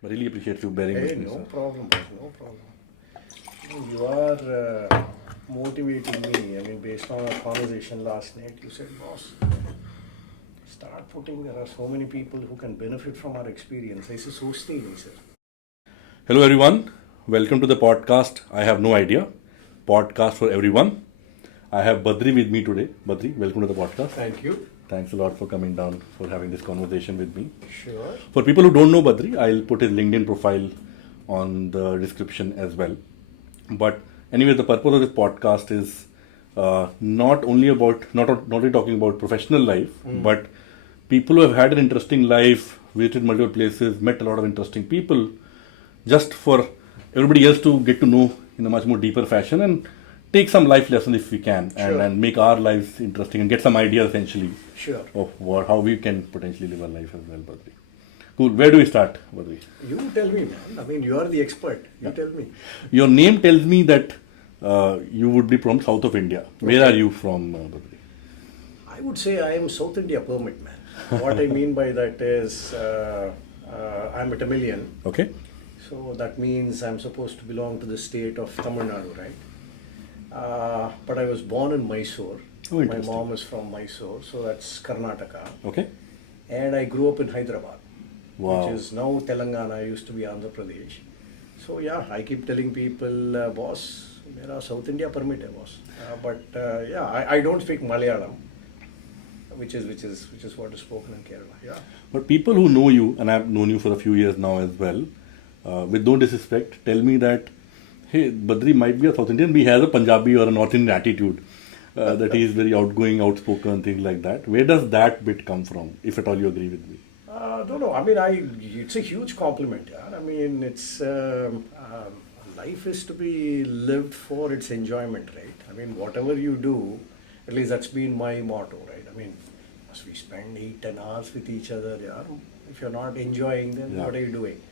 I really appreciate you bearing with me, No sir. problem, boss, no problem. You are motivating me. I mean, based on our conversation last night, you said, boss, start putting, there are so many people who can benefit from our experience. This is so steamy, sir. Hello, everyone. Welcome to the podcast. I have no idea. Podcast for everyone. I have Badri with me today. Badri, welcome to the podcast. Thank you. Thanks a lot for coming down for having this conversation with me. Sure. For people who don't know Badri, I'll put his LinkedIn profile on the description as well. But anyway, the purpose of this podcast is not only talking about professional life, but people who have had an interesting life, visited multiple places, met a lot of interesting people, just for everybody else to get to know in a much more deeper fashion and take some life lessons if we can, and make our lives interesting and get some ideas essentially of how we can potentially live our life as well, Badri. Cool. Where do we start, Badri? You tell me, man. I mean, you are the expert. You tell me. Your name tells me that you would be from south of India. Where are you from, Badri? I would say I am South India permit, man. What I mean by that is I'm a Tamilian. Okay. So that means I'm supposed to belong to the state of Tamil Nadu, right? But I was born in Mysore. Oh, my mom is from Mysore, so that's Karnataka. Okay. And I grew up in Hyderabad, Wow. which is now Telangana, used to be Andhra Pradesh. So yeah, I keep telling people, boss, mera South India permit hai, boss. I don't speak Malayalam, which is what is spoken in Kerala. Yeah. But people who know you, and I've known you for a few years now as well, with no disrespect, tell me that, hey, Badri might be a South Indian, but he has a Punjabi or a North Indian attitude. That he is very outgoing, outspoken, things like that. Where does that bit come from, if at all you agree with me? No. I mean, it's a huge compliment. Yeah? I mean, it's life is to be lived for its enjoyment, right? I mean, whatever you do, at least that's been my motto, right? I mean, must we spend 8-10 hours with each other? Yeah? If you're not enjoying, then what are you doing?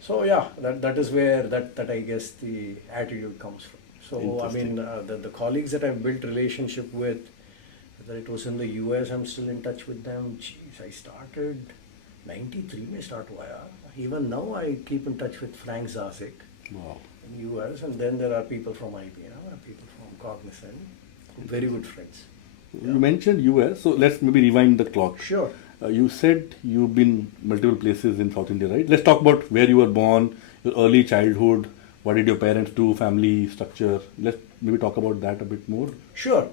So yeah, that is where that I guess the attitude comes from. So I mean, the colleagues that I've built relationship with, whether it was in the US, I'm still in touch with them. Jeez, I started 93 mein start hua yaar. Even now I keep in touch with Frank Zazik in US, and then there are people from IBM, people from Cognizant, very good friends. You mentioned US, so let's maybe rewind the clock. Sure. You said you've been multiple places in South India, right? Let's talk about where you were born, your early childhood, what did your parents do, family structure. Let's maybe talk about that a bit more. Sure.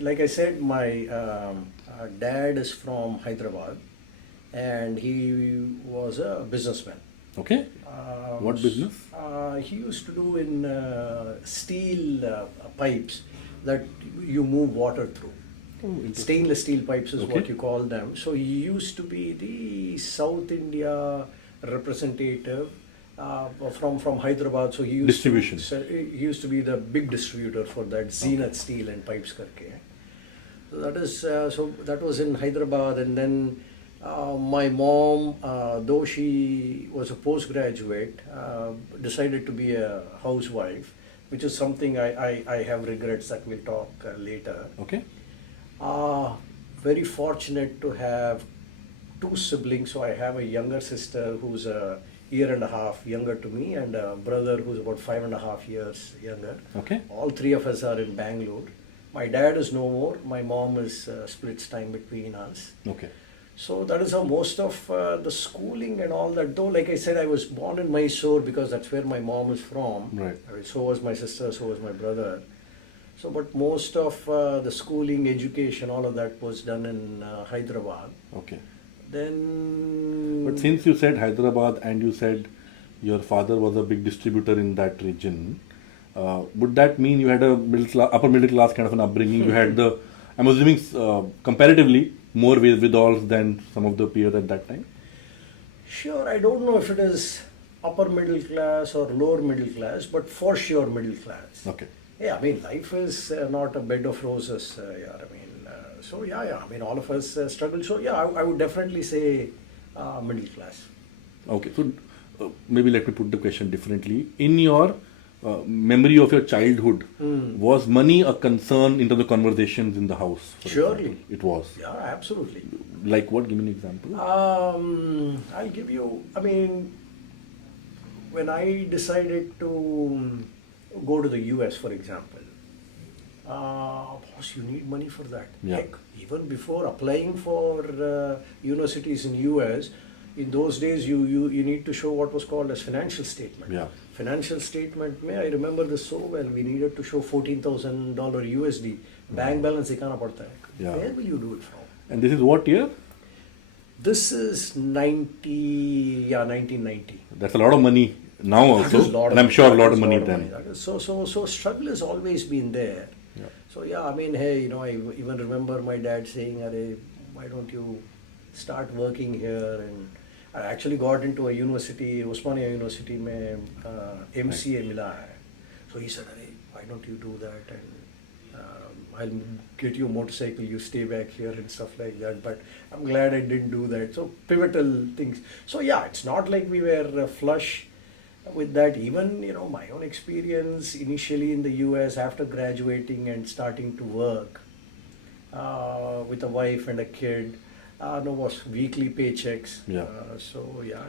Like I said, my dad is from Hyderabad, and he was a businessman. Okay. What business? He used to do in steel pipes that you move water through. Stainless steel pipes is what you call them. So he used to be the South India representative from Hyderabad. So he used Distribution. He used to be the big distributor for that Zenith Steel and Pipes karke. So that is so that was in Hyderabad, and then my mom, though she was a postgraduate, decided to be a housewife, which is something I have regrets that we'll talk later. Okay. Very fortunate to have two siblings. So I have a younger sister who's a year and a half younger to me, and a brother who's about 5.5 years younger. Okay. All three of us are in Bangalore. My dad is no more. My mom is splits time between us. Okay. So that is how most of the schooling and all that, though, like I said, I was born in Mysore because that's where my mom is from. Right. So was my sister, so was my brother. So, but most of the schooling, education, all of that was done in Hyderabad. Okay. Then... But since you said Hyderabad and you said your father was a big distributor in that region, would that mean you had a upper middle class kind of an upbringing? You had I'm assuming comparatively more withdrawals than some of the peers at that time? Sure, I don't know if it is upper middle class or lower middle class, but for sure middle class. Okay. Yeah, I mean, life is not a bed of roses. I mean, all of us struggle. So, yeah, I would definitely say middle class. Okay, so maybe let me put the question differently. In your memory of your childhood, was money a concern in terms of conversations in the house? Surely. It was. Yeah, absolutely. Like what? Give me an example. I'll give you, I mean, when I decided to go to the US, for example, boss, you need money for that. Yeah. Heck, even before applying for universities in US, in those days you need to show what was called as financial statement. Yeah. Financial statement, I remember this so well. We needed to show $14,000 USD. Bank balance दिखाना पड़ता है. Yeah. Where will you do it from? And this is what year? This is 1990. That's a lot of money now That also, is lot and of- I'm sure a that lot is of money lot then. That is- So struggle has always been there. Yeah. So yeah, I mean, hey, you know, I even remember my dad saying, "Arey, why don't you start working here?" And I actually got into a university, Osmania University, में MCA मिला है. So he said, "Arey, why don't you do that? And I'll get you a motorcycle. You stay back here and stuff like that." But I'm glad I didn't do that. So pivotal things. So yeah, it's not like we were flush with that. Even, you know, my own experience initially in the US after graduating and starting to work with a wife and a kid, no, was weekly paychecks. Yeah. So yeah,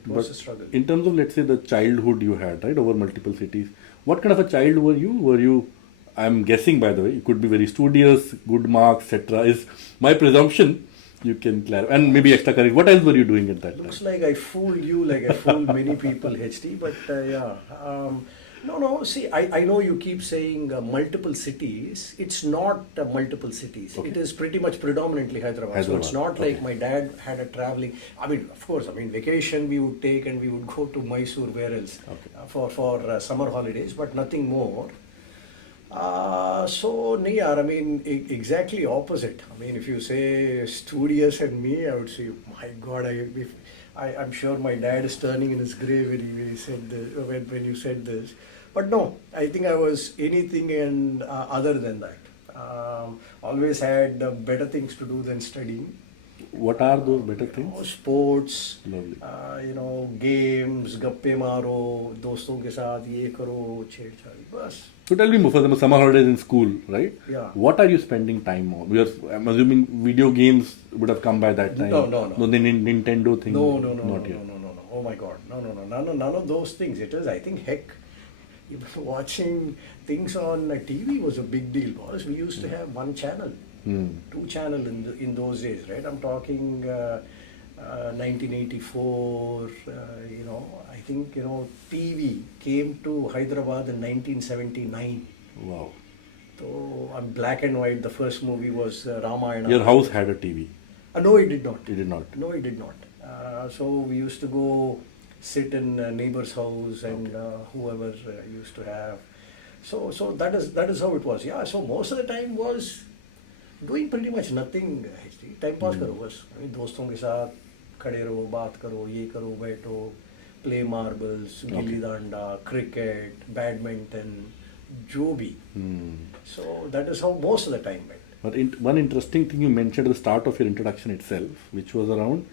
it was a struggle. In terms of, let's say, the childhood you had, right, over multiple cities, what kind of a child were you? Were you, I'm guessing, by the way, you could be very studious, good marks, etc. Is my presumption. You can clarify, and maybe extracurricular. What else were you doing at that Looks time? like I fooled you, like I fooled many people, HT. But yeah, no. See, I know you keep saying multiple cities. It's not multiple cities. Okay. It is pretty much predominantly Hyderabad. So it's Hyderabad, not like okay. my dad had a traveling. I mean, of course, vacation we would take and we would go to Mysore, where else, Okay. for summer holidays, but nothing more. So, nahi yaar, I mean, exactly opposite. I mean, if you say studious and me, I would say, my God, I'm sure my dad is turning in his grave when he said this, when you said this. But no, I think I was anything and other than that. Always had better things to do than studying. What are those better You know, things? sports, Lovely. games, गप्पे मारो, दोस्तों के साथ ये करो, छेड़छाड़ी, बस. So tell me, for example, summer holidays in school, right? Yeah. What are you spending time on? I'm assuming video games would have come by that time. No. No, the Nintendo thing. No. Not yet. Oh my God, no. None of those things. It is, I think, heck, even watching things on TV was a big deal, boss. We used to have one channel, two channel in those days, right? I'm talking 1984. I think TV came to Hyderabad in 1979. Wow. So on black and white, the first movie was Ramayana. Your house had a TV. No, it did not. It did not. No, it did not. So we used to go sit in neighbor's house and whoever used to have. So that is how it was. Yeah. So most of the time was doing pretty much nothing. Time pass करो बस. दोस्तों के साथ खड़े रहो, बात करो, ये करो, बैठो, play marbles, gilli danda, cricket, badminton, जो भी. So that is how most of the time went. But one interesting thing you mentioned at the start of your introduction itself, which was around,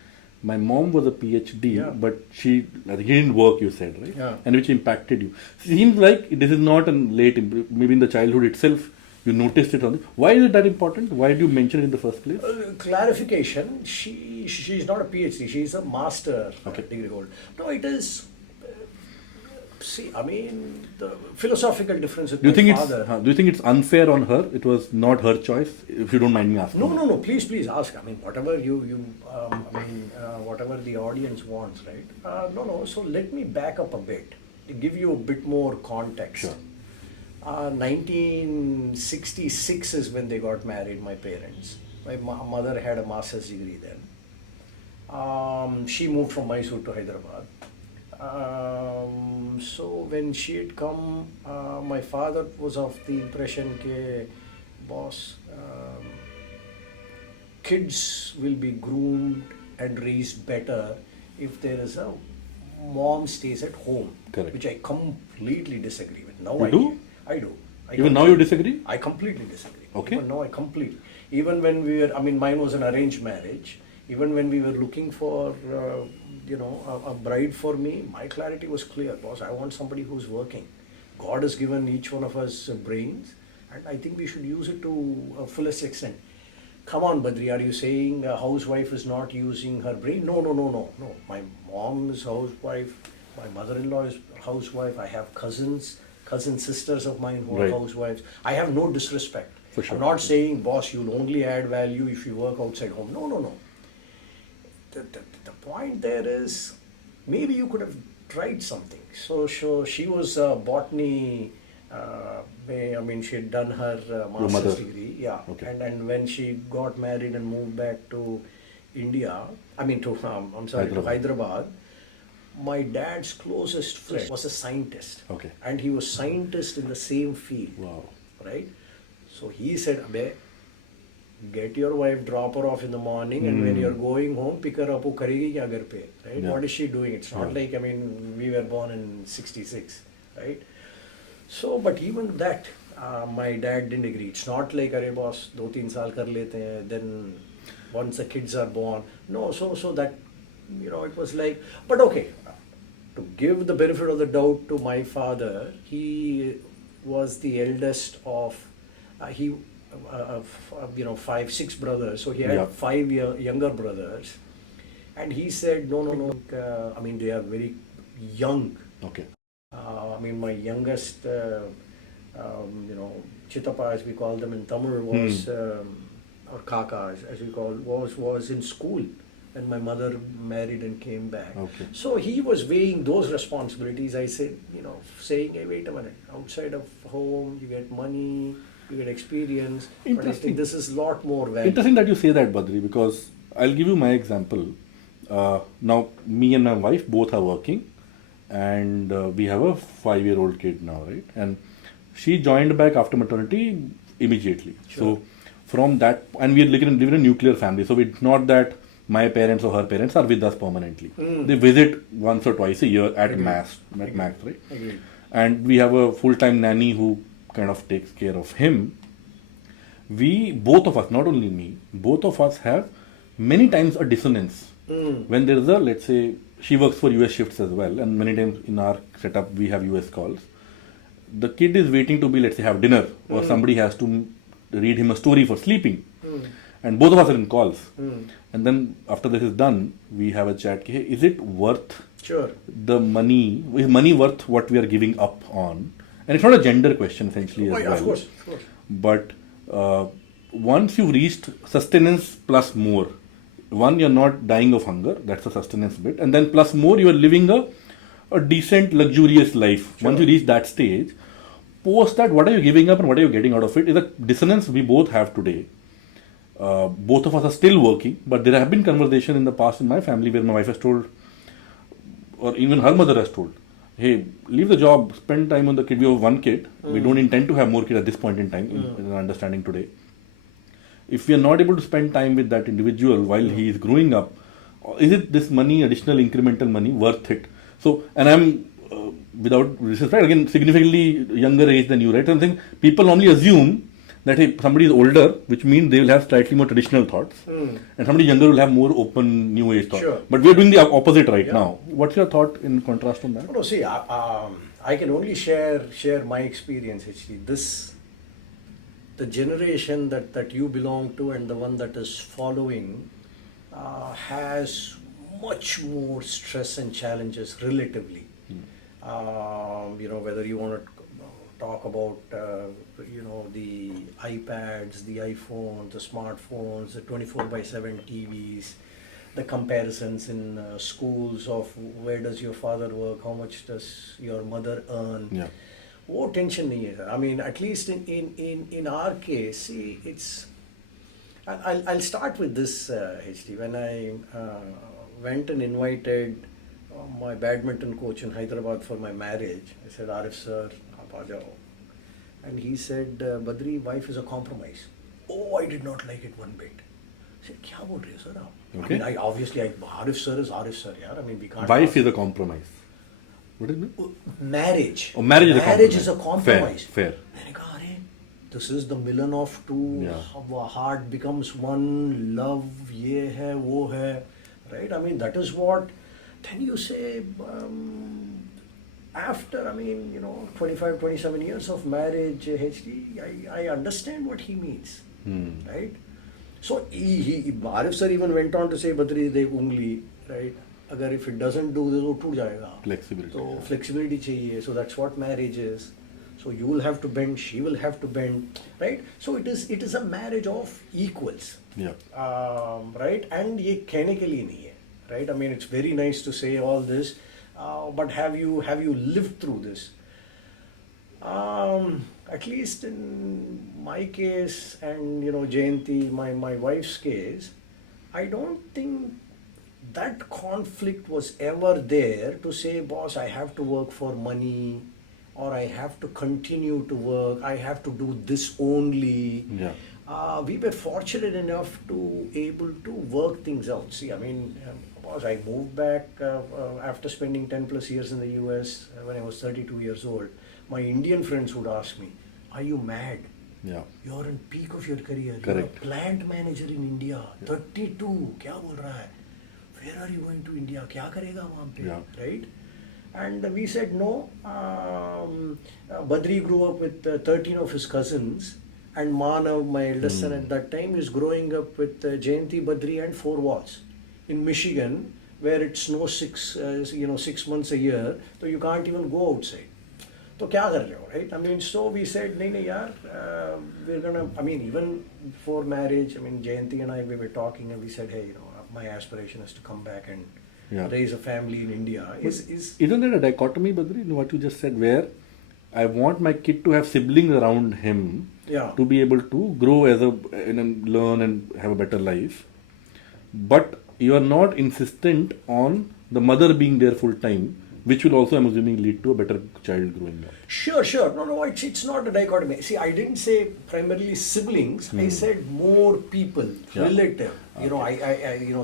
my mom was a PhD, Yeah. but I think he didn't work, you said, right? Yeah. And which impacted you. Seems like this is not a maybe in the childhood itself, you noticed it. Why is it that important? Why do you mention it in the first place? Clarification, she's not a PhD, she's a master degree holder. No, it is, the philosophical difference with Do you think father. do you think it's unfair on her? It was not her choice, if you don't mind me asking. No, please ask. Whatever whatever the audience wants, right? No, so let me back up a bit to give you a bit more context. Sure. 1966 is when they got married, my parents. My mother had a master's degree then. She moved from Mysore to Hyderabad. So when she had come, my father was of the impression that, boss, kids will be groomed and raised better if there is a mom stays at home. Correct. Which I completely disagree with. Now You do? I do. Even now you disagree? I completely disagree. Okay. Even now I completely. Even when we were, mine was an arranged marriage. Even when we were looking for, a bride for me, my clarity was clear, boss. I want somebody who's working. God has given each one of us brains, and I think we should use it to a fullest extent. Come on, Badri, are you saying a housewife is not using her brain? No, no, no, no, no. My mom is housewife. My mother-in-law is housewife. I have cousin sisters of mine who are Right. housewives. I have no disrespect. For sure. I'm not saying, boss, you'll only add value if you work outside home. No, no, no. The point there is, maybe you could have tried something. So she was botany. I mean, she had done her mother. master's degree. Yeah. Okay. And when she got married and moved back to India, I mean to to Hyderabad, my dad's closest friend was a scientist. Okay. And he was scientist in the same field. Wow. Right? So he said, Abe, get your wife, drop her off in the morning, and when you're going home, pick her up. Wo karegi kya ghar pe? Right? Yeah. What is she doing? It's not Yeah. like, I mean, we were born in 66, right? So, but even that, my dad didn't agree. It's not like, arey boss, 2-3 saal kar lete hain, then once the kids are born. No, so that, it was like, but okay, to give the benefit of the doubt to my father, he was the eldest of, 5-6 brothers. So he had Yeah. 5 younger brothers. And he said, no, I mean, they are very young. Okay. I mean, my youngest, Chitapa, as we call them in Tamil, was, or Kaka, as we call, was in school. And my mother married and came back. Okay. So he was weighing those responsibilities. I said, saying, hey, wait a minute, outside of home, you get money, you get experience. But I Interesting. think this is a lot more value. Interesting that you say that, Badri, because I'll give you my example. Now, me and my wife both are working, and we have a 5-year-old kid now, right? And she joined back after maternity immediately. Sure. So from that, and we live in a nuclear family, so it's not that my parents or her parents are with us permanently. They visit once or twice a year at max, right? Agreed. And we have a full-time nanny who kind of takes care of him. We, both of us, not only me, both of us have many times a dissonance. When there is a, let's say, she works for US shifts as well, and many times in our setup we have US calls. The kid is waiting to be, let's say, have dinner, or somebody has to read him a story for sleeping. And both of us are in calls. And then after this is done, we have a chat. Hey, is it worth Sure. the money? Is money worth what we are giving up on? And it's not a gender question essentially as Oh, yeah, well. of course. But once you've reached sustenance plus more, one, you're not dying of hunger. That's the sustenance bit. And then plus more, you are living a decent, luxurious life. Sure. Once you reach that stage, post that, what are you giving up and what are you getting out of it is a dissonance we both have today. Both of us are still working, but there have been conversations in the past in my family where my wife has told, or even her mother has told, hey, leave the job, spend time on the kid. We have one kid. We don't intend to have more kids at this point in time, in our understanding today. If we are not able to spend time with that individual while he is growing up, is it this money, additional incremental money, worth it? So, and I'm, without disrespect, again, significantly younger age than you, right? Something people normally assume that if somebody is older, which means they will have slightly more traditional thoughts, and somebody younger will have more open, new age thoughts. Sure. But we are doing the opposite right now. What's your thought in contrast on that? No, see, I can only share my experience. Actually, the generation that you belong to and the one that is following has much more stress and challenges relatively. Whether you want to talk about the iPads, the iPhones, the smartphones, the 24/7 TVs, the comparisons in schools of where does your father work, how much does your mother earn. Yeah. वो tension नहीं है. I mean, at least in our case, see, it's. I'll start with this, HD. When I went and invited my badminton coach in Hyderabad for my marriage, I said, Arif sir, aap aa jao. And he said, Badri, wife is a compromise. Oh, I did not like it one bit. I said, क्या बोल रहे हो sir आप? Okay. I mean, Arif sir is Arif sir, yaar. I mean, we can't. Wife is a compromise. What is it? Marriage. Oh, marriage is a compromise. Fair. मैंने कहा अरे this is the milan of two. Yeah. Heart becomes one. Love ये है वो है, right? I mean that is what. Then you say after 25, 27 years of marriage, HD, I understand what he means, right? So Arif sir even went on to say, Badri, they ungli, right? Agar if it doesn't do this, वो टूट जाएगा. Flexibility. So flexibility चाहिए. So that's what marriage is. So you will have to bend, she will have to bend, right? So it is a marriage of equals. Yeah. Right? And ये कहने के लिए नहीं है, right? I mean, it's very nice to say all this, but have you lived through this? At least in my case, and Jayanti, my wife's case, I don't think that conflict was ever there to say, boss, I have to work for money, or I have to continue to work, I have to do this only. Yeah. We were fortunate enough to able to work things out. See, I mean, boss, I moved back after spending 10 plus years in the US when I was 32 years old. My Indian friends would ask me, are you mad? Yeah. You're in peak of your career. Correct. You're a plant manager in India. 32. क्या बोल रहा है? Where are you going to India? क्या करेगा वहाँ पे? Yeah. Right? And we said no. Badri grew up with 13 of his cousins, and Manav, my eldest son at that time, is growing up with Jayanti, Badri, and 4 walls in Michigan, where it snows 6 months a year, so you can't even go outside. तो क्या कर रहे हो, right? I mean, so we said, नहीं यार, we're gonna. I mean, even before marriage, I mean, Jayanti and I, we were talking, and we said, hey, my aspiration is to come back and raise a family in India. Isn't there a dichotomy, Badri, in what you just said, where I want my kid to have siblings around him to be able to grow and learn and have a better life, but you are not insistent on the mother being there full time, which will also, I'm assuming, lead to a better child growing up. Sure. No, it's not a dichotomy. See, I didn't say primarily siblings. I said more people, relative. I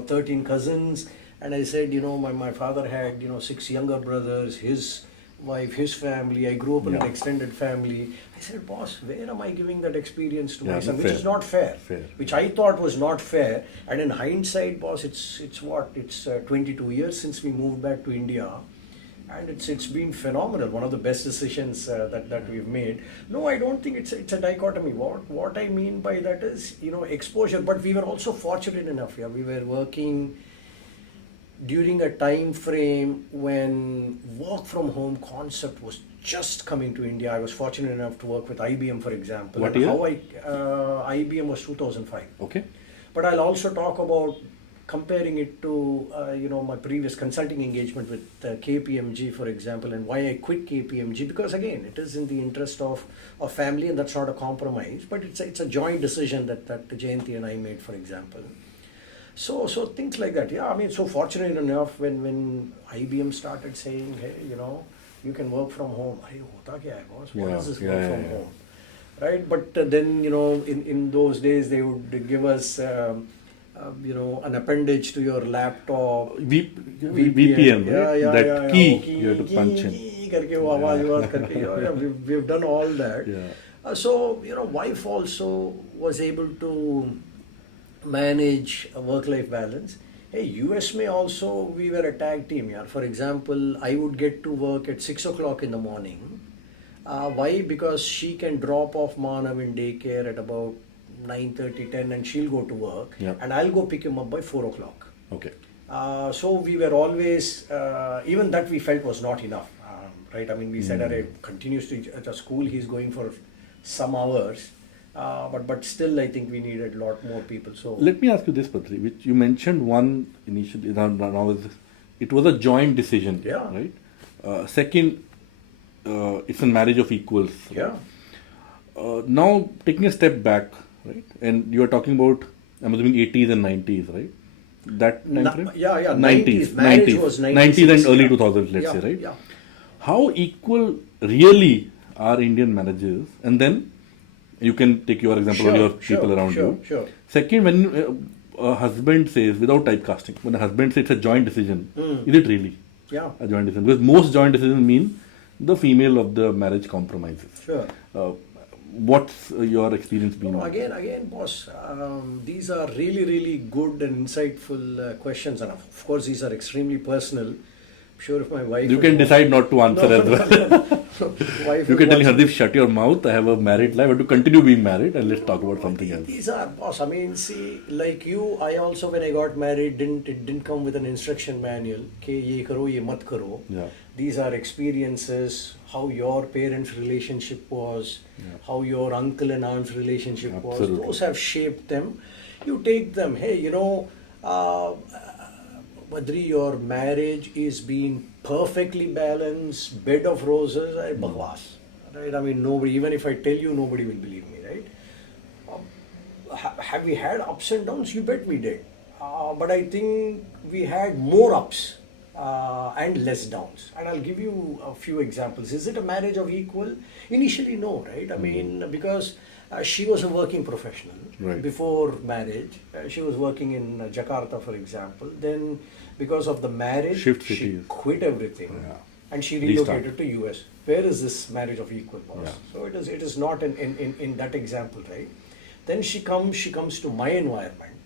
13 cousins, and I said, my father had, 6 younger brothers, his wife, his family. I grew up in an extended family. I said, boss, where am I giving that experience to my son? Which is not fair. Which I thought was not fair. And in hindsight, boss, it's 22 years since we moved back to India. And it's been phenomenal. One of the best decisions that we've made. No, I don't think it's a dichotomy. What I mean by that is, exposure. But we were also fortunate enough. We were working during a time frame when work from home concept was just coming to India. I was fortunate enough to work with IBM, for example. What year? IBM was 2005. Okay. But I'll also talk about comparing it to my previous consulting engagement with KPMG, for example, and why I quit KPMG, because again, it is in the interest of family, and that's not a compromise, but it's a joint decision that Jayanti and I made, for example. So things like that. Yeah, I mean, so fortunate enough when IBM started saying, hey, you can work from home. Hey, hota kya hai, boss? What is this work from home? Right? But then, in those days, they would give us an appendage to your laptop. VPN, right? That key you have to punch in. करके वो आवाज करके we've done all that. So wife also was able to manage a work-life balance. Hey, US may also we were a tag team. For example, I would get to work at 6 o'clock in the morning. Why? Because she can drop off Manav in daycare at about 9:30, 10, and she'll go to work, and I'll go pick him up by 4 o'clock. Okay. So we were always, even that we felt was not enough, right? I mean, we said, continues to at a school, he's going for some hours, but still, I think we needed a lot more people. So let me ask you this, Badri, which you mentioned one initially. Now it was a joint decision, right? Second, it's a marriage of equals. Right? Now taking a step back. Right, and you are talking about, I'm assuming 80s and 90s, right? That time frame? 90s. 90s and early 2000s, let's say, right? How equal really are Indian marriages? And then you can take your example of your people around you. Second, when a husband says, without typecasting, when a husband says it's a joint decision, is it really a joint decision? Because most joint decisions mean the female of the marriage compromises. What's your experience been? Again, boss, these are really, really good and insightful questions, and of course, these are extremely personal. I'm sure if my wife... You can decide not to answer as well. Wife You is can tell watching. Hardeep, shut your mouth. I have a married life. I have to continue being married, and let's talk about something else. These are, boss. I mean, see, like you, I also when I got married, it didn't come with an instruction manual. Ke ye karo, ye mat karo. Yeah. These are experiences. How your parents' relationship was, how your uncle and aunt's relationship Absolutely. was. Those have shaped them. You take them. Hey, Badri, your marriage is being perfectly balanced, bed of roses, bakwas. Right? I mean, nobody, even if I tell you, nobody will believe me, right? Have we had ups and downs? You bet we did. But I think we had more ups and less downs. And I'll give you a few examples. Is it a marriage of equal? Initially, no, right? I mean, because she was a working professional Right. before marriage. She was working in Jakarta, for example. Then, because of the marriage, Shift she cities. quit everything. Yeah. And she Restart. relocated to US. Where is this marriage of equal, boss? Yeah. So it is not in that example, right? Then she comes to my environment.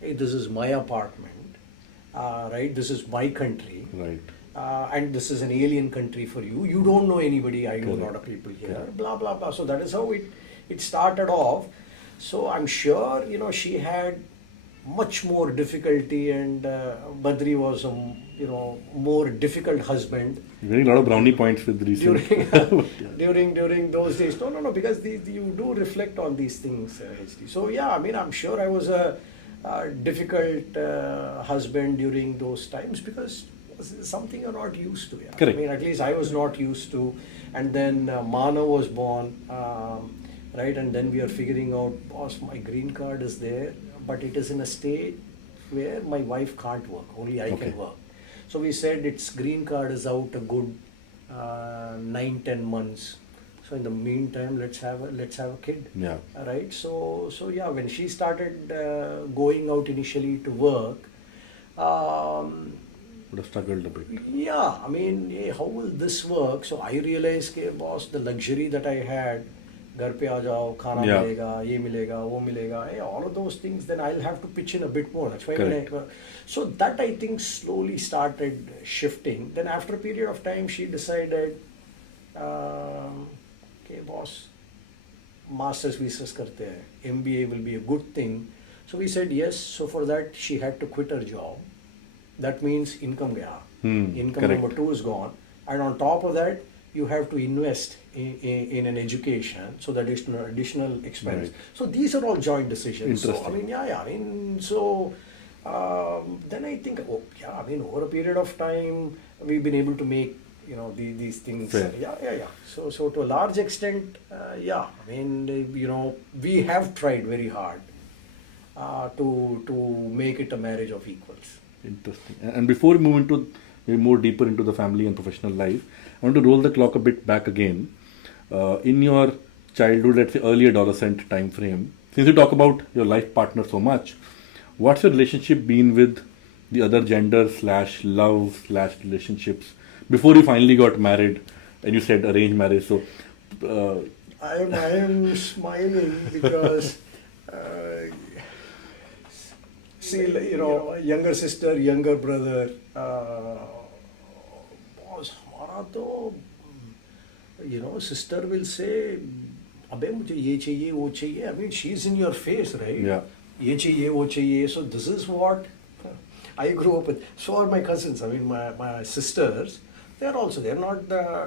Hey, this is my apartment, right? This is my country, Right. and this is an alien country for you. You don't know anybody. I know a Correct. lot of people here. Correct. Blah blah blah. So that is how it started off. So I'm sure she had much more difficulty, and Badri was a more difficult husband You're getting a lot of brownie points with recent. during those days. No, because you do reflect on these things, HD. So yeah, I mean, I'm sure I was a difficult husband during those times because it's something you're not used to. Yeah. Correct. I mean, at least I was not used to. And then Mano was born, right? And then we are figuring out, boss, my green card is there, but it is in a state where my wife can't work. Only I Okay. can work. So we said its green card is out a good 9-10 months. So in the meantime, let's have a kid. Yeah. Right. So yeah, when she started going out initially to work, Would have struggled a bit. yeah, I mean, hey, how will this work? So I realized, ke, boss, the luxury that I had, घर पे आ जाओ, खाना Yeah. मिलेगा, ये मिलेगा, वो मिलेगा, hey, all of those things, then I'll have to pitch in a bit more. That's why Correct. so that I think slowly started shifting. Then after a period of time, she decided, okay, boss, masters visas karte hai, MBA will be a good thing. So we said yes. So for that, she had to quit her job. That means income gaya. Income correct. number 2 is gone. And on top of that, you have to invest in an education, so that is additional expense. Right. So these are all joint decisions. So I Interesting. mean, yeah. I mean, so then I think, I mean, over a period of time, we've been able to make these things. Fair. Yeah. So to a large extent, yeah. I mean, we have tried very hard to make it a marriage of equals. Interesting. And before we move into more deeper into the family and professional life, I want to roll the clock a bit back again. In your childhood, let's say early adolescent time frame, since you talk about your life partner so much, what's your relationship been with the other gender / love / relationships before you finally got married? And you said arranged marriage. So I am smiling because see, younger sister, younger brother. Boss, हमारा तो, sister will say, अबे मुझे ये चाहिए वो चाहिए. I mean, she's in your face, right? Yeah. ये चाहिए वो चाहिए. So this is what I grew up with. So are my cousins. I mean, my sisters. They're not.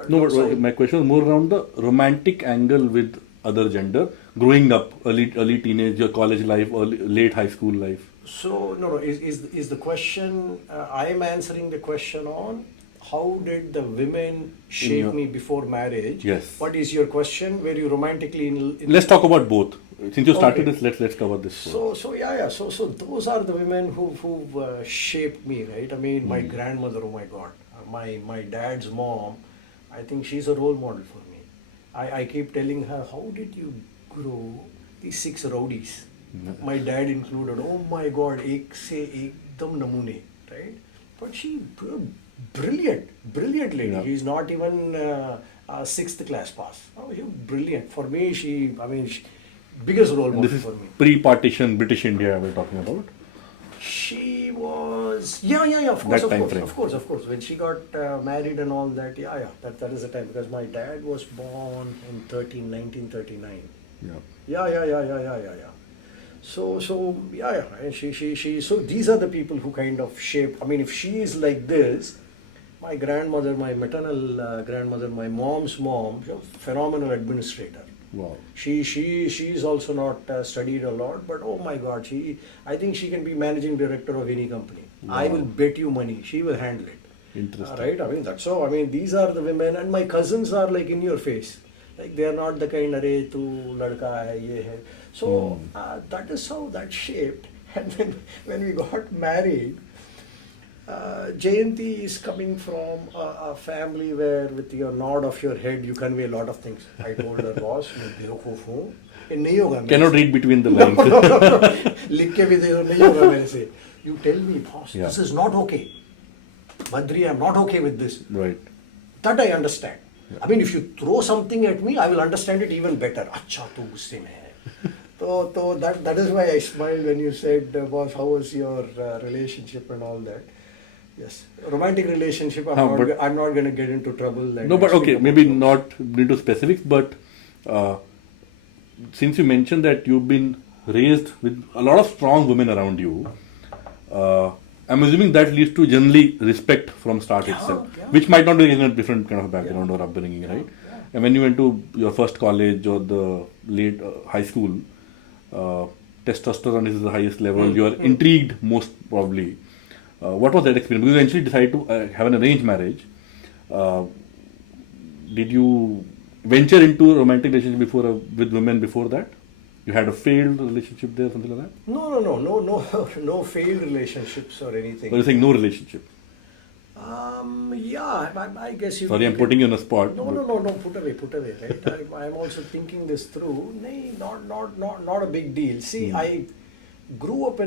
no, but so- my question was more around the romantic angle with other gender, growing up, early teenage, your college life, late high school life. So no, is the question? I am answering the question on how did the women shape your- me before marriage? Yes. What is your question? Were you romantically in Let's talk about both. Since you started Okay. this, let's cover this. So yeah. So those are the women who shaped me, right? I mean, my grandmother. Oh my God, my dad's mom. I think she's a role model for me. I keep telling her, how did you grow these 6 rowdies? My dad included. Oh my God, ek se ekdam namune, right? But she brilliant lady. Yeah. She's not even 6th class pass. Oh, she was brilliant. For me, she biggest role And model this is for me. pre-partition British India we're talking about. She was Yeah, of course, That time frame. of course. When she got married and all that, that is the time, because my dad was born in 1939. Yeah. So yeah. And she. So these are the people who kind of shape. I mean, if she is like this, my grandmother, my maternal grandmother, my mom's mom, she was a phenomenal administrator. Wow. She's also not studied a lot, but oh my God, I think she can be managing director of any company. Wow. I will bet you money she will handle it. Interesting. Right? I mean, that's so. I mean, these are the women, and my cousins are like in your face. Like they are not the kind, "Arey, tu ladka hai, ye hai." So that is how that shaped. And then when we got married, Jayanti is coming from a family where, with your nod of your head, you convey a lot of things. I told her, boss, मैं बेवकूफ हूँ, ये नहीं होगा मेरे Cannot से. read between the lines. लिख के भी दे दो, नहीं होगा मेरे से. You tell me, boss, Yeah. this is not okay. Badri, I'm not okay with this. Right. That I understand. I mean, if you throw something at me, I will understand it even better. अच्छा तू गुस्से में है. So that is why I smiled when you said, boss, how was your relationship and all that. Yes, romantic relationship. I'm not going to get into trouble. No, but okay, maybe not into specifics, but since you mentioned that you've been raised with a lot of strong women around you, I'm assuming that leads to generally respect from start itself, which might not be in a different kind of background or upbringing, right? Yeah. And when you went to your first college or the late high school, testosterone is the highest level. You are intrigued most probably. What was that experience? Because you eventually decided to have an arranged marriage. Did you venture into a romantic relationship with women before that? You had a failed relationship there, something like that? No failed relationships or anything. Or you're saying no relationship? Yeah, I guess you. Sorry, I'm putting you on the spot. No. Put away. Right? I'm also thinking this through. Not a big deal. See, I grew up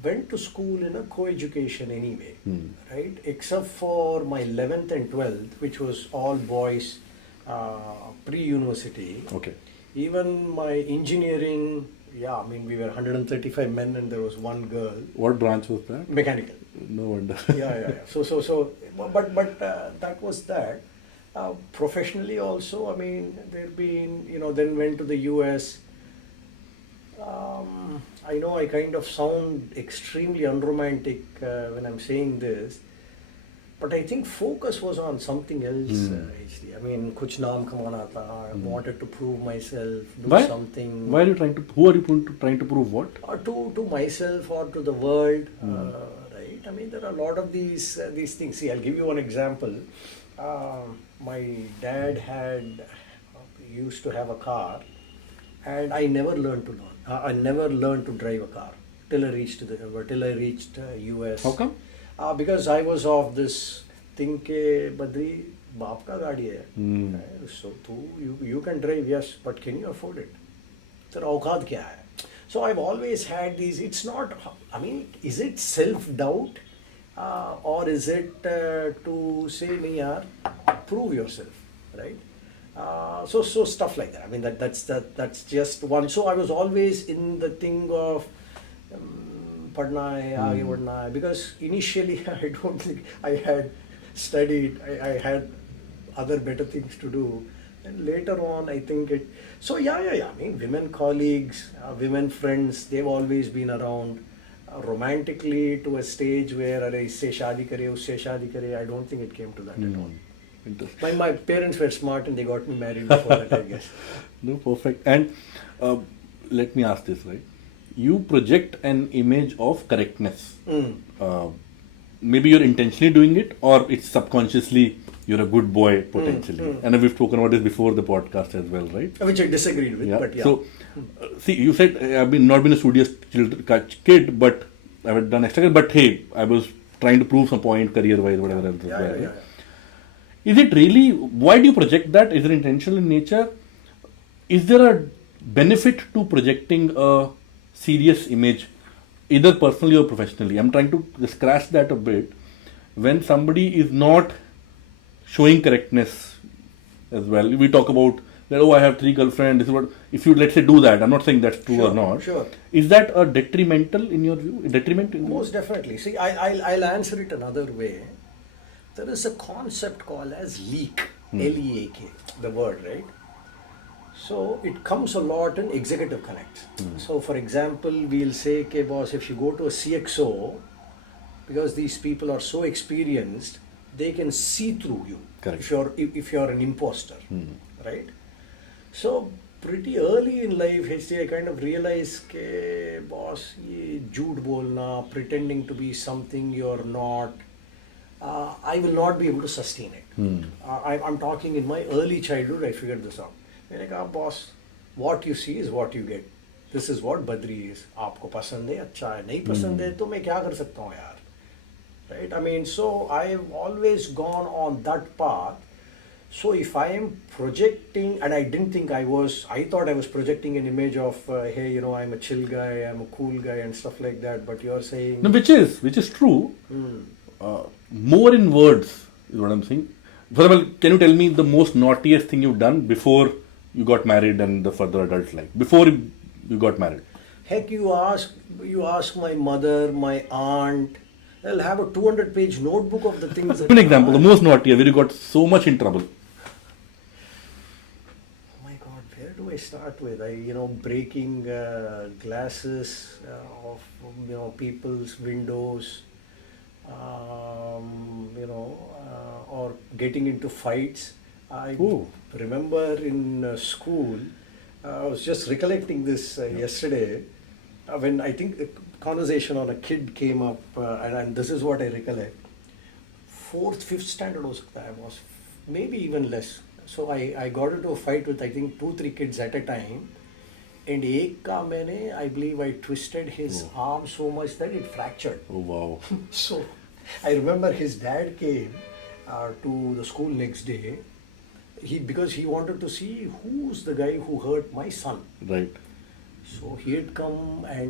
went to school in a co-education anyway, right? Except for my 11th and 12th, which was all boys, pre-university. Okay. Even my engineering, I mean, we were 135 men and there was one girl. What branch was that? Mechanical. No wonder. Yeah. But that was that. Professionally also, I mean, there've been, then went to the US. I know I kind of sound extremely unromantic when I'm saying this, but I think focus was on something else. HD. I mean, kuch naam kamana tha. I wanted to prove myself, do something. Why are you who are you trying to prove what? To myself or to the world, right? I mean, there are a lot of these things. See, I'll give you one example. My dad used to have a car, and I never learned to I never learned to drive a car till I reached US. How come? Because I was of this thing ke Badri baap ka gaadi hai. So you can drive, yes, but can you afford it? Tera auqaat kya hai? So I've always had these. It's not. I mean, is it self-doubt, or is it to say, nahi yaar, prove yourself, right? So stuff like that. I mean, that's just one. So I was always in the thing of padhna hai, aage badhna hai, because initially I don't think I had studied. I had other better things to do, and later on I think it. So yeah. I mean, women colleagues, women friends, they've always been around. Romantically to a stage where अरे इससे शादी करे उससे शादी करे, I don't think it came to that at all. My parents were smart and they got me married before that, I guess. No, perfect. And let me ask this, right? You project an image of correctness. Maybe you're intentionally doing it, or it's subconsciously you're a good boy potentially. And we've spoken about this before the podcast as well, right? Which I disagreed with, but yeah. So, see, you said I've not been a studious kid, but I've done extra. But hey, I was trying to prove some point career-wise, whatever else. Yeah. Is it really? Why do you project that? Is it intentional in nature? Is there a benefit to projecting a serious image, either personally or professionally? I'm trying to scratch that a bit. When somebody is not showing correctness as well, we talk about that, oh, I have 3 girlfriends, this is what, if you, let's say, do that, I'm not saying that's true or not. Sure. Is that a detrimental in your view? Detriment? Most definitely. See, I'll answer it another way. There is a concept called as leak, L-E-A-K, the word, right? So it comes a lot in executive connects. So for example, we'll say, okay, boss, if you go to a CXO, because these people are so experienced, they can see through you. Correct. If you're an imposter, right? So pretty early in life, I kind of realized, okay, boss, ye jhoot bolna, pretending to be something you're not, I will not be able to sustain it. I'm talking in my early childhood, I figured this out. मैंने कहा, boss, what you see is what you get. This is what Badri is. आपको पसंद है, अच्छा है, नहीं पसंद है, तो मैं क्या कर सकता हूँ यार? Right? I mean, so I've always gone on that path. So if I am projecting, and I didn't think I thought I was projecting an image of, hey, you know, I'm a chill guy, I'm a cool guy and stuff like that, but you're saying... No, which is true. More in words is what I'm saying. For example, can you tell me the most naughtiest thing you've done before you got married and the further adult life? Before you got married? Heck, you ask my mother, my aunt, they'll have a 200-page notebook of the things that... An example, the most naughty, where you got so much in trouble. Oh my God, where do I start with? Breaking glasses of, people's windows, or getting into fights. I remember in school, I was just recollecting this yesterday, when I think the conversation on a kid came up, and this is what I recollect. 4th, 5th standard was maybe even less. So I got into a fight with, I think, 2-3 kids at a time. And I believe I twisted his arm so much that it fractured. Oh, wow. So I remember his dad came to the school next day. Because he wanted to see who's the guy who hurt my son. Right. So he had come, I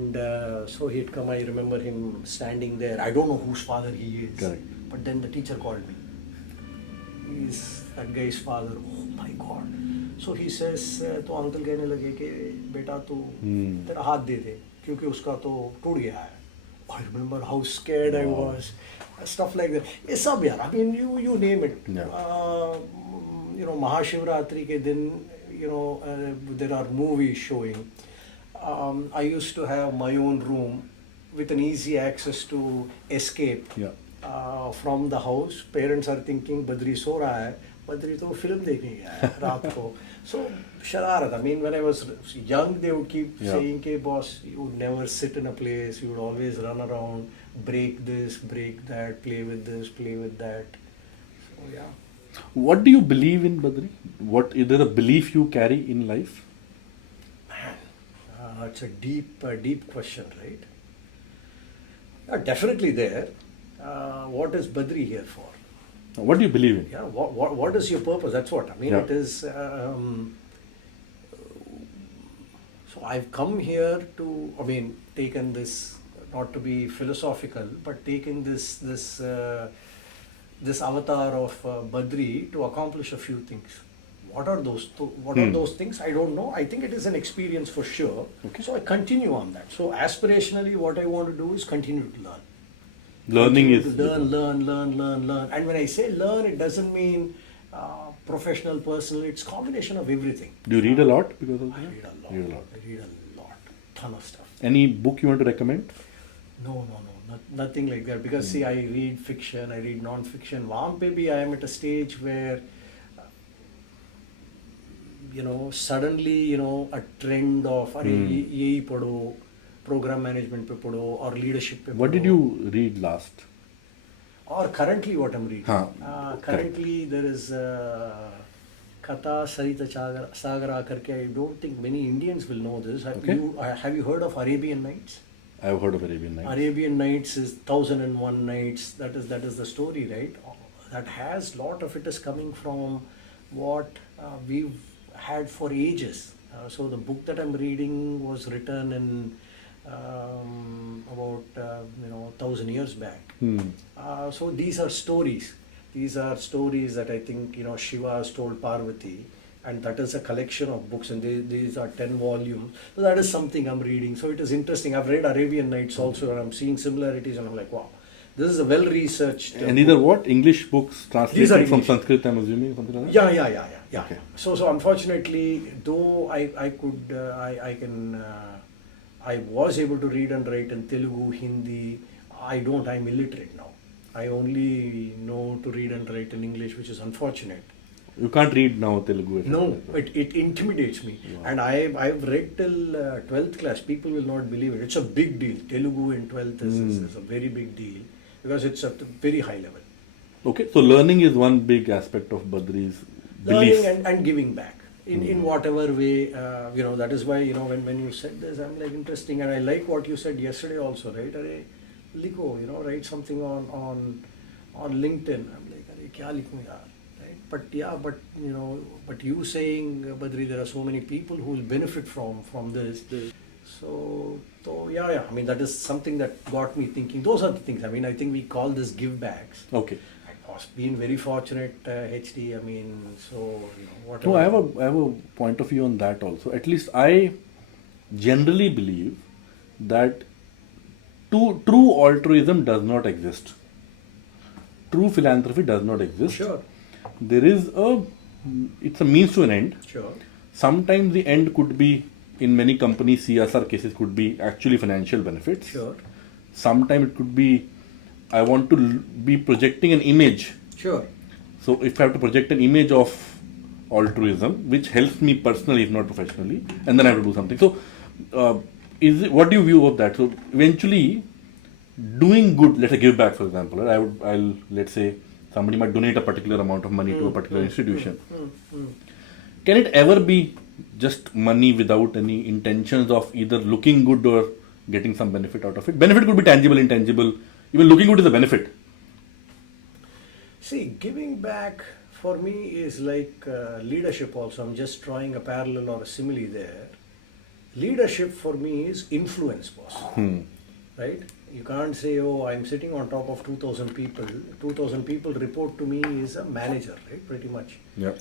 remember him standing there. I don't know whose father he is. Correct. But then the teacher called me. He's that guy's father. Oh my God. So he says, तो uncle कहने लगे कि बेटा तू तेरा हाथ दे दे क्योंकि उसका तो टूट गया है. I remember how scared I was. Stuff like that. ये सब यार. I mean, you name it. Yeah. Mahashivratri ke din, there are movies showing. I used to have my own room with an easy access to escape from the house. Parents are thinking, Badri so raha hai. Badri to film dekhne gaya hai raat ko. So, shararat. I mean, when I was young, they would keep saying, "Hey, boss, you would never sit in a place. You would always run around, break this, break that, play with this, play with that." So, yeah. What do you believe in, Badri? Is there a belief you carry in life? Man, it's a deep question, right? Definitely there. What is Badri here for? What do you believe in? Yeah, what is your purpose? That's what I mean. It is. So I've come here to. I mean, taken this, not to be philosophical, but taken this avatar of Badri to accomplish a few things. What are those? What are those things? I don't know. I think it is an experience for sure. Okay. So I continue on that. So aspirationally, what I want to do is continue to learn. Learning is... Learn. And when I say learn, it doesn't mean professional, personal. It's a combination of everything. Do you read a lot because of that? I read a lot. Ton of stuff. Any book you want to recommend? No. Nothing like that. Because see, I read fiction, I read non-fiction. Wahan pe bhi I am at a stage where, suddenly, a trend of, yehi padho, program management pe padho, or leadership pe padho. What did you read last? Or currently what I'm reading. Currently correct. there is Katha Sarita Sagara karke. I don't think many Indians will know this. Have you heard of Arabian Nights? I've heard of Arabian Nights. Arabian Nights is 1001 Nights. That is the story, right? That has, lot of it is coming from what we've had for ages. So the book that I'm reading was written in about 1,000 years back. So these are stories. These are stories that I think Shiva has told Parvati, and that is a collection of books, and these are 10 volumes. So that is something I'm reading. So it is interesting. I've read Arabian Nights also, and I'm seeing similarities, and I'm like, wow, this is a well-researched And these are what? English books These are translated from English. Sanskrit, I'm assuming, something like that? Yeah. Okay. So unfortunately, though I could, I can, I was able to read and write in Telugu, Hindi. I don't. I'm illiterate now. I only know to read and write in English, which is unfortunate. You can't read now Telugu. No, it intimidates me. Wow. And I've read till 12th class. People will not believe it. It's a big deal. Telugu in 12th is a very big deal because it's at a very high level. Okay, so learning is one big aspect of Badri's Learning belief. and giving back in whatever way. That is why, when you said this, I'm like, interesting. And I like what you said yesterday also, right? Arey, likho, write something on LinkedIn. I'm like, arey, kya likhu yaar? Right? But you saying, Badri, there are so many people who will benefit from this. So yeah. I mean, that is something that got me thinking. Those are the things. I mean, I think we call this give backs. Okay. I was being very fortunate, HD. I mean, so whatever. No, I have a point of view on that also. At least I generally believe that true altruism does not exist. True philanthropy does not exist. Sure. There is it's a means to an end. Sure. Sometimes the end could be, in many companies, CSR cases could be actually financial benefits. Sure. Sometimes it could be, I want to be projecting an image. Sure. So if I have to project an image of altruism, which helps me personally, if not professionally, and then I have to do something. So, what do you view of that? So eventually, doing good, let's say give back, for example. Right? Let's say somebody might donate a particular amount of money to a particular institution. Can it ever be just money without any intentions of either looking good or getting some benefit out of it? Benefit could be tangible, intangible. Even looking good is a benefit. See, giving back for me is like leadership also. I'm just drawing a parallel or a simile there. Leadership for me is influence, boss. Right? You can't say, oh, I'm sitting on top of 2,000 people. 2,000 people report to me is a manager, right? Pretty much. Yeah.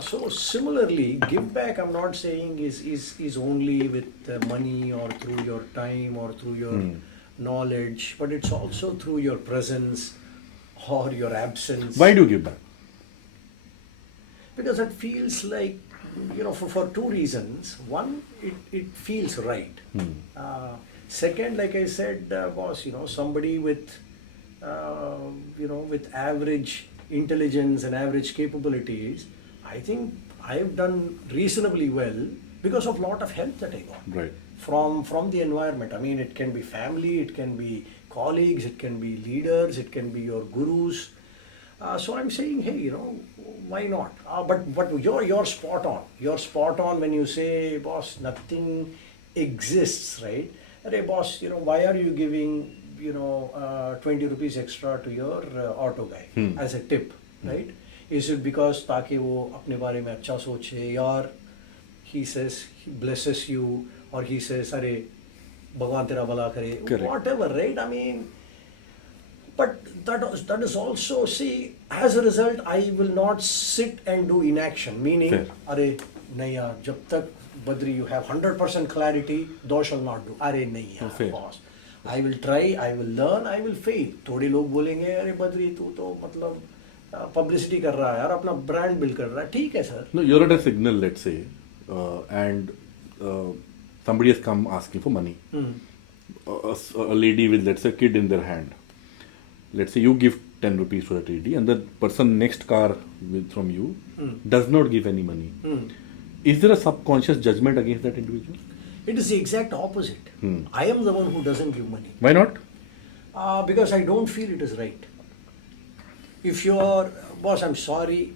So similarly, give back, I'm not saying is only with money or through your time or through your knowledge, but it's also through your presence or your absence. Why do you give back? Because it feels like, for two reasons. One, it feels right. Second, like I said, boss, somebody with, with average intelligence and average capabilities, I think I've done reasonably well because of lot of help that I got. Right. From the environment. I mean, it can be family, it can be colleagues, it can be leaders, it can be your gurus. So I'm saying, hey, why not? But you're spot on. You're spot on when you say, boss, nothing exists, right? Hey, boss, why are you giving 20 rupees extra to your auto guy as a tip, right? Is it because ताकि वो अपने बारे में अच्छा सोचे, or he says he blesses you, or he says अरे भगवान तेरा भला करे, Correct. whatever, right? I mean, but that is also, see, as a result, I will not sit and do inaction, meaning, Fair. अरे नहीं यार, जब तक Badri, you have 100% clarity, thou shall not do. अरे नहीं यार, Fair. boss. I will try, I will learn, I will fail. थोड़े लोग बोलेंगे, अरे बद्री तू तो मतलब पब्लिसिटी कर रहा है यार, अपना ब्रांड बिल्ड कर रहा है, ठीक है sir. No, you're at a signal, let's say, and somebody has come asking for money. A lady with, let's say, a kid in their hand. Let's say you give 10 rupees for that lady, and the person next car from you does not give any money. Is there a subconscious judgment against that individual? It is the exact opposite. I am the one who doesn't give money. Why not? Because I don't feel it is right. If you're, boss, I'm sorry,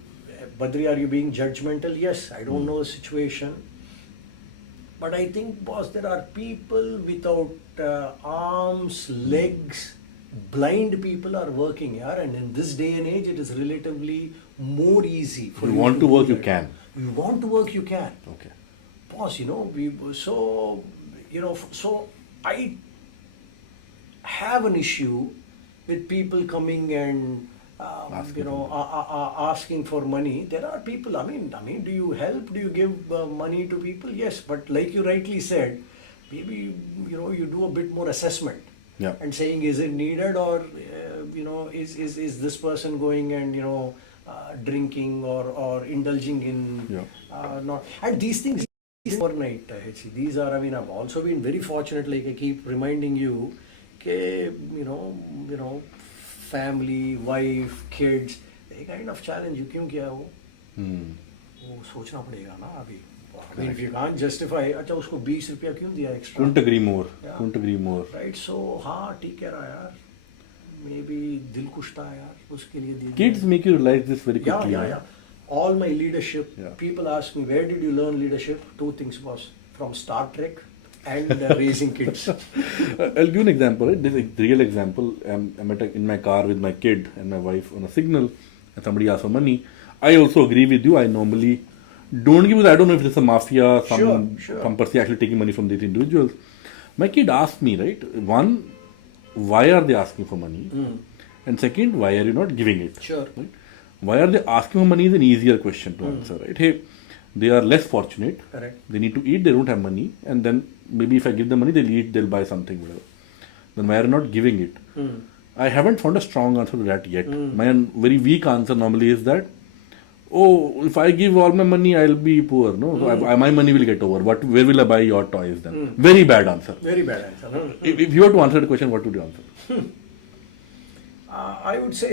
Badri, are you being judgmental? Yes, I don't know the situation. But I think, boss, there are people without arms, legs, blind people are working here, and in this day and age, it is relatively more easy for You you want to do work, you that. can. You want to work, you can. Okay. Boss, so I have an issue with people coming and asking for money. There are people. Do you help? Do you give money to people? Yes, but like you rightly said, maybe you do a bit more assessment. Yeah. And saying, is it needed, or is this person going and drinking or indulging in not, and these things overnight, HC. These are, I've also been very fortunate, like I keep reminding you, family, wife, kids, they kind of challenge you. क्यों किया वो? वो सोचना पड़ेगा ना अभी. If you can't justify, अच्छा उसको 20 रुपया क्यों दिया extra? Couldn't agree more. Yeah. Couldn't agree more. Right, so हाँ ठीक कह रहा यार. Maybe दिल कुछ था यार उसके लिए दिया. Kids make you realize this very quickly. Yeah. All my leadership, people ask me, where did you learn leadership? 2 things was from Star Trek and raising kids. I'll give an example, right? This is a real example. I'm in my car with my kid and my wife on a signal, and somebody asks for money. I also agree with you. I normally don't give it. I don't know if it's a mafia, some person actually taking money from these individuals. My kid asked me, right? One, why are they asking for money? And second, why are you not giving it? Sure. Right? Why are they asking for money is an easier question to answer, right? Hey, they are less fortunate. Correct. They need to eat, they don't have money, and then maybe if I give them money, they'll eat, they'll buy something, whatever. Then why are you not giving it? I haven't found a strong answer to that yet. My very weak answer normally is that, oh, if I give all my money, I'll be poor. No, so my money will get over. Where will I buy your toys then? Very bad answer. Very bad answer. If you were to answer the question, what would you answer? I would say,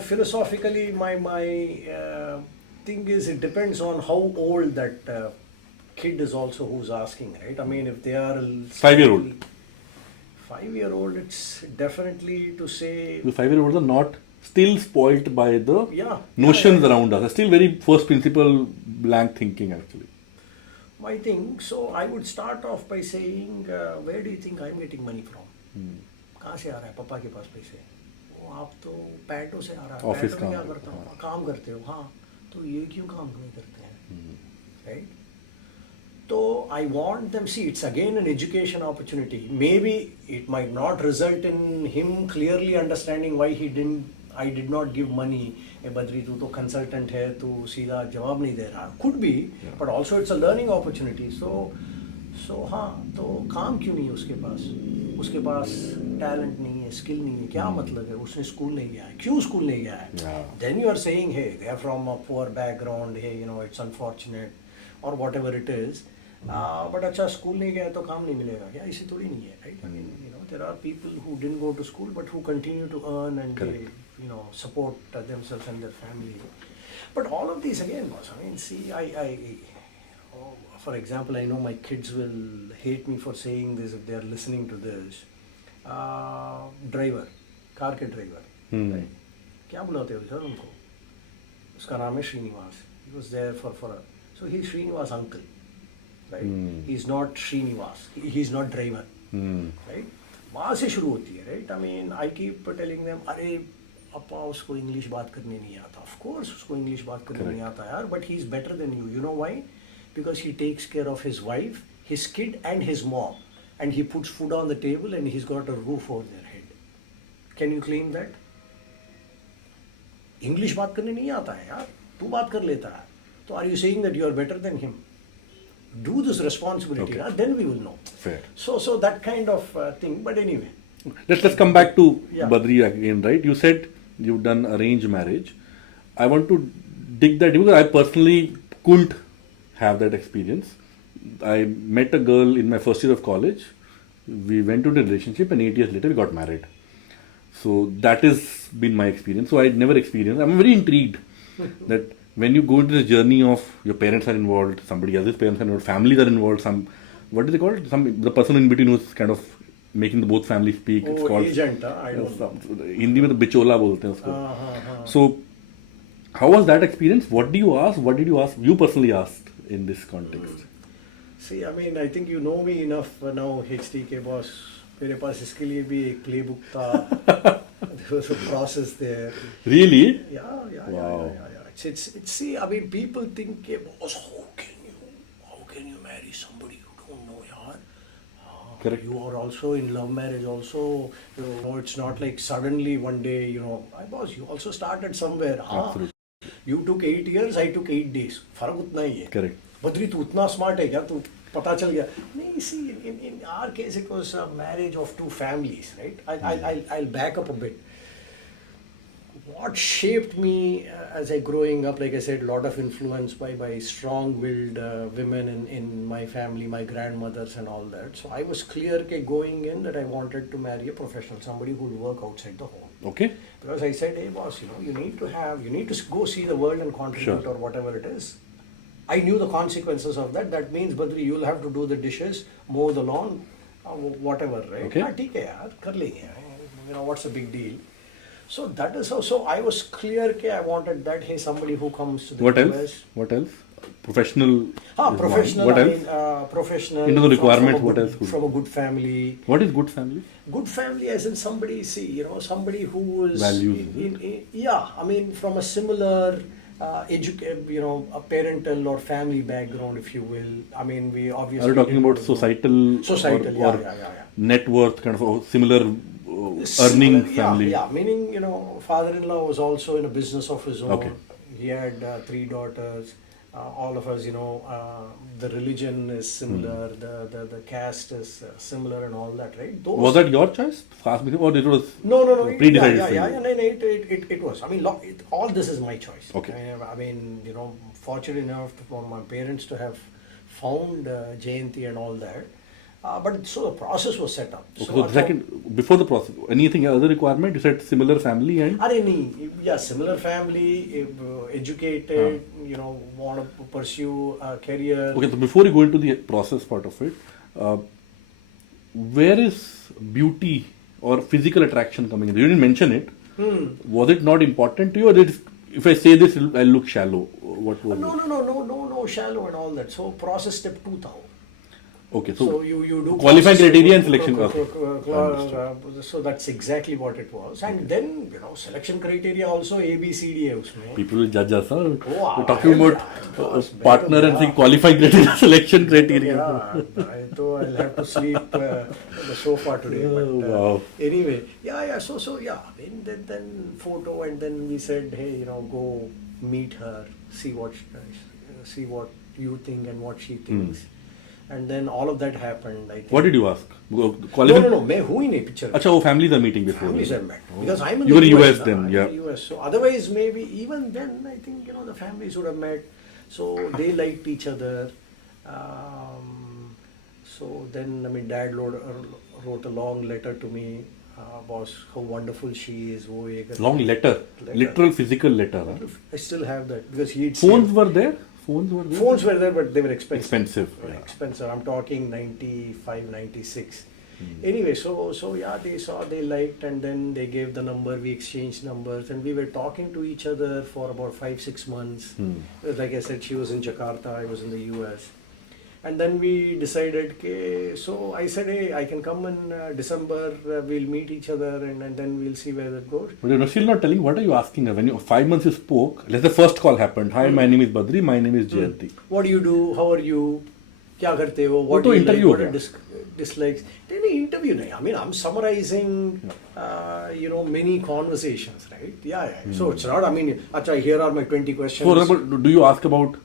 philosophically, my thing is, it depends on how old that kid is also who's asking, right? If they are 5-year-old. 5-year-old, it's definitely to say... The 5-year-olds are not still spoilt by the notions around us. Still very first principle blank thinking, actually. My thing, so I would start off by saying, where do you think I'm getting money from? कहाँ से आ रहा है पापा के पास पैसे? आप तो पैटो से आ रहा है. ऑफिस पैटो में क्या करता हूँ? काम करते हो. हाँ, तो ये क्यों काम नहीं करते हैं? Right? So I want them, see, it's again an education opportunity. Maybe it might not result in him clearly understanding why I did not give money. Badri, तू तो consultant है, तू सीधा जवाब नहीं दे रहा. Could be, but also it's a learning opportunity. So हाँ, तो काम क्यों नहीं है उसके पास? उसके पास टैलेंट नहीं है, स्किल नहीं है, क्या मतलब है? उसने स्कूल नहीं गया है. क्यों स्कूल नहीं गया है? Then you are saying, hey, they are from a poor background, hey, it's unfortunate, or whatever it is. But अच्छा स्कूल नहीं गया तो काम नहीं मिलेगा क्या? इसे थोड़ी नहीं है, right? There are people who didn't go to school but who continue to earn and they, support themselves and their family. But all of these again was, for example, I know my kids will hate me for saying this if they are listening to this. Driver, car के driver, right? क्या बुलाते हो sir उनको? उसका नाम है Srinivas. He was there so he's Srinivas uncle, right? He's not Srinivas. He's not driver, right? वहाँ से शुरू होती है, right? I keep telling them, अरे अपा उसको इंग्लिश बात करने नहीं आता. Of course उसको इंग्लिश बात करने नहीं आता यार, but he's better than you. You know why? Because he takes care of his wife, his kid and his mom, and he puts food on the table and he's got a roof over their head. Can you claim that? English बात करने नहीं आता है यार, तू बात कर लेता है. So are you saying that you are better than him? Do this responsibility, then we will know. Fair. So that kind of thing. But anyway, let's come back to Badri again, right? You said you've done arranged marriage. I want to dig that because I personally couldn't have that experience. I met a girl in my first year of college. We went into a relationship and 8 years later we got married. So that has been my experience. So I never experienced. I'm very intrigued that when you go into the journey of your parents are involved, somebody else's parents are involved, families are involved, what is it called? The person in between who's kind of making the both families speak. It's called agent. I don't know. Hindi में तो बिचोला बोलते हैं उसको. So how was that experience? What do you ask? What did you ask? You personally asked in this context. See, I think you know me enough now, HT के boss. मेरे पास इसके लिए भी एक playbook था. There was a process there. Really? Yeah. Wow. See, people think, boss, how can you marry somebody you don't know, yaar? Correct. You are also in love marriage also. It's not like suddenly one day, my boss, you also started somewhere. Absolutely. You took 8 years, I took 8 days. फर्क उतना ही है. Correct. Badri तू उतना smart है क्या? तू पता चल गया. नहीं, see, in our case it was a marriage of two families, right? I'll back up a bit. What shaped me as I growing up, like I said, a lot of influence by strong-willed women in my family, my grandmothers and all that. So I was clear going in that I wanted to marry a professional, somebody who would work outside the home. Okay. Because I said, hey boss, you need to go see the world and contribute, Sure. or whatever it is. I knew the consequences of that. That means, Badri, you'll have to do the dishes, mow the lawn, whatever, right? Okay. ठीक है यार, कर लेंगे. What's the big deal? So that is how. So I was clear that I wanted that. Hey, somebody who comes to the What US. else? What else? Professional. is Professional. one. What I else? mean, professional. Into the requirements, from a what good, else would- From a good family. What is good family? Good family, as in somebody, somebody who is Values, I mean, from a similar, a parental or family background, if you will. I mean, we obviously. Are you talking about societal? Societal, or yeah. net worth kind of a similar earning family? Yeah, meaning, father-in-law was also in a business of his own. Okay. He had 3 daughters. All of us, the religion is similar, the caste is similar and all that, right? Was that your choice? Ask me, or it was No. pre-decided for Yeah. you? No, it was. I mean, all this is my choice. Okay. I mean, fortunate enough for my parents to have found Jayanti and all that. But so the process was set up. Okay, so the second, before the process, anything other requirement? You said similar family and? Similar family, educated, want to pursue a career. Okay, so before you go into the process part of it, where is beauty or physical attraction coming in? You didn't mention it. Was it not important to you, or if I say this, I'll look shallow? What was it? No, shallow and all that. So process step 2 था. Okay, So so you do qualifying process- criteria and selection. So that's exactly what it was. And then, selection criteria also A, B, C, D है उसमें. People will judge us. Huh? Oh, We're talking about course, partner better, and saying yeah. qualifying criteria, selection criteria. I'll have to sleep on the sofa today. But, Wow. Anyway, So I mean, then photo, and then we said, hey, go meet her, see what you think and what she thinks. And then all of that happened. I think. What did you ask? No. मैं हूँ ही नहीं picture. अच्छा, वो families are meeting before. Families are met. Because I'm in You the were US US then, I'm yeah. in the US. So otherwise, maybe even then, I think the families would have met. So they liked each other. So then, I mean, Dad wrote a long letter to me. Boss, how wonderful she is. Long letter. Literal physical letter. Huh? I still have that because he'd Phones said- were there? Phones were there? Phones were there, but they were expensive. Expensive, They were yeah. expensive. I'm talking 95, 96. Anyway, so yeah, they saw, they liked, and then they gave the number, we exchanged numbers, and we were talking to each other for about 5-6 months. Like I said, she was in Jakarta, I was in the US. And then we decided, so I said, hey, I can come in December, we'll meet each other, and then we'll see where that goes. But you're still not telling, what are you asking her? When 5 months you spoke, let's say the first call happened. Hi, my name is Badri, my name is Jayanti. What do you do? How are you? क्या करते हो? What तो do you interview like? हो What are dislikes? नहीं, interview नहीं. I mean, I'm summarizing, many conversations, right? Yeah. So it's not, I mean, achha, here are my 20 questions. For example, do you ask about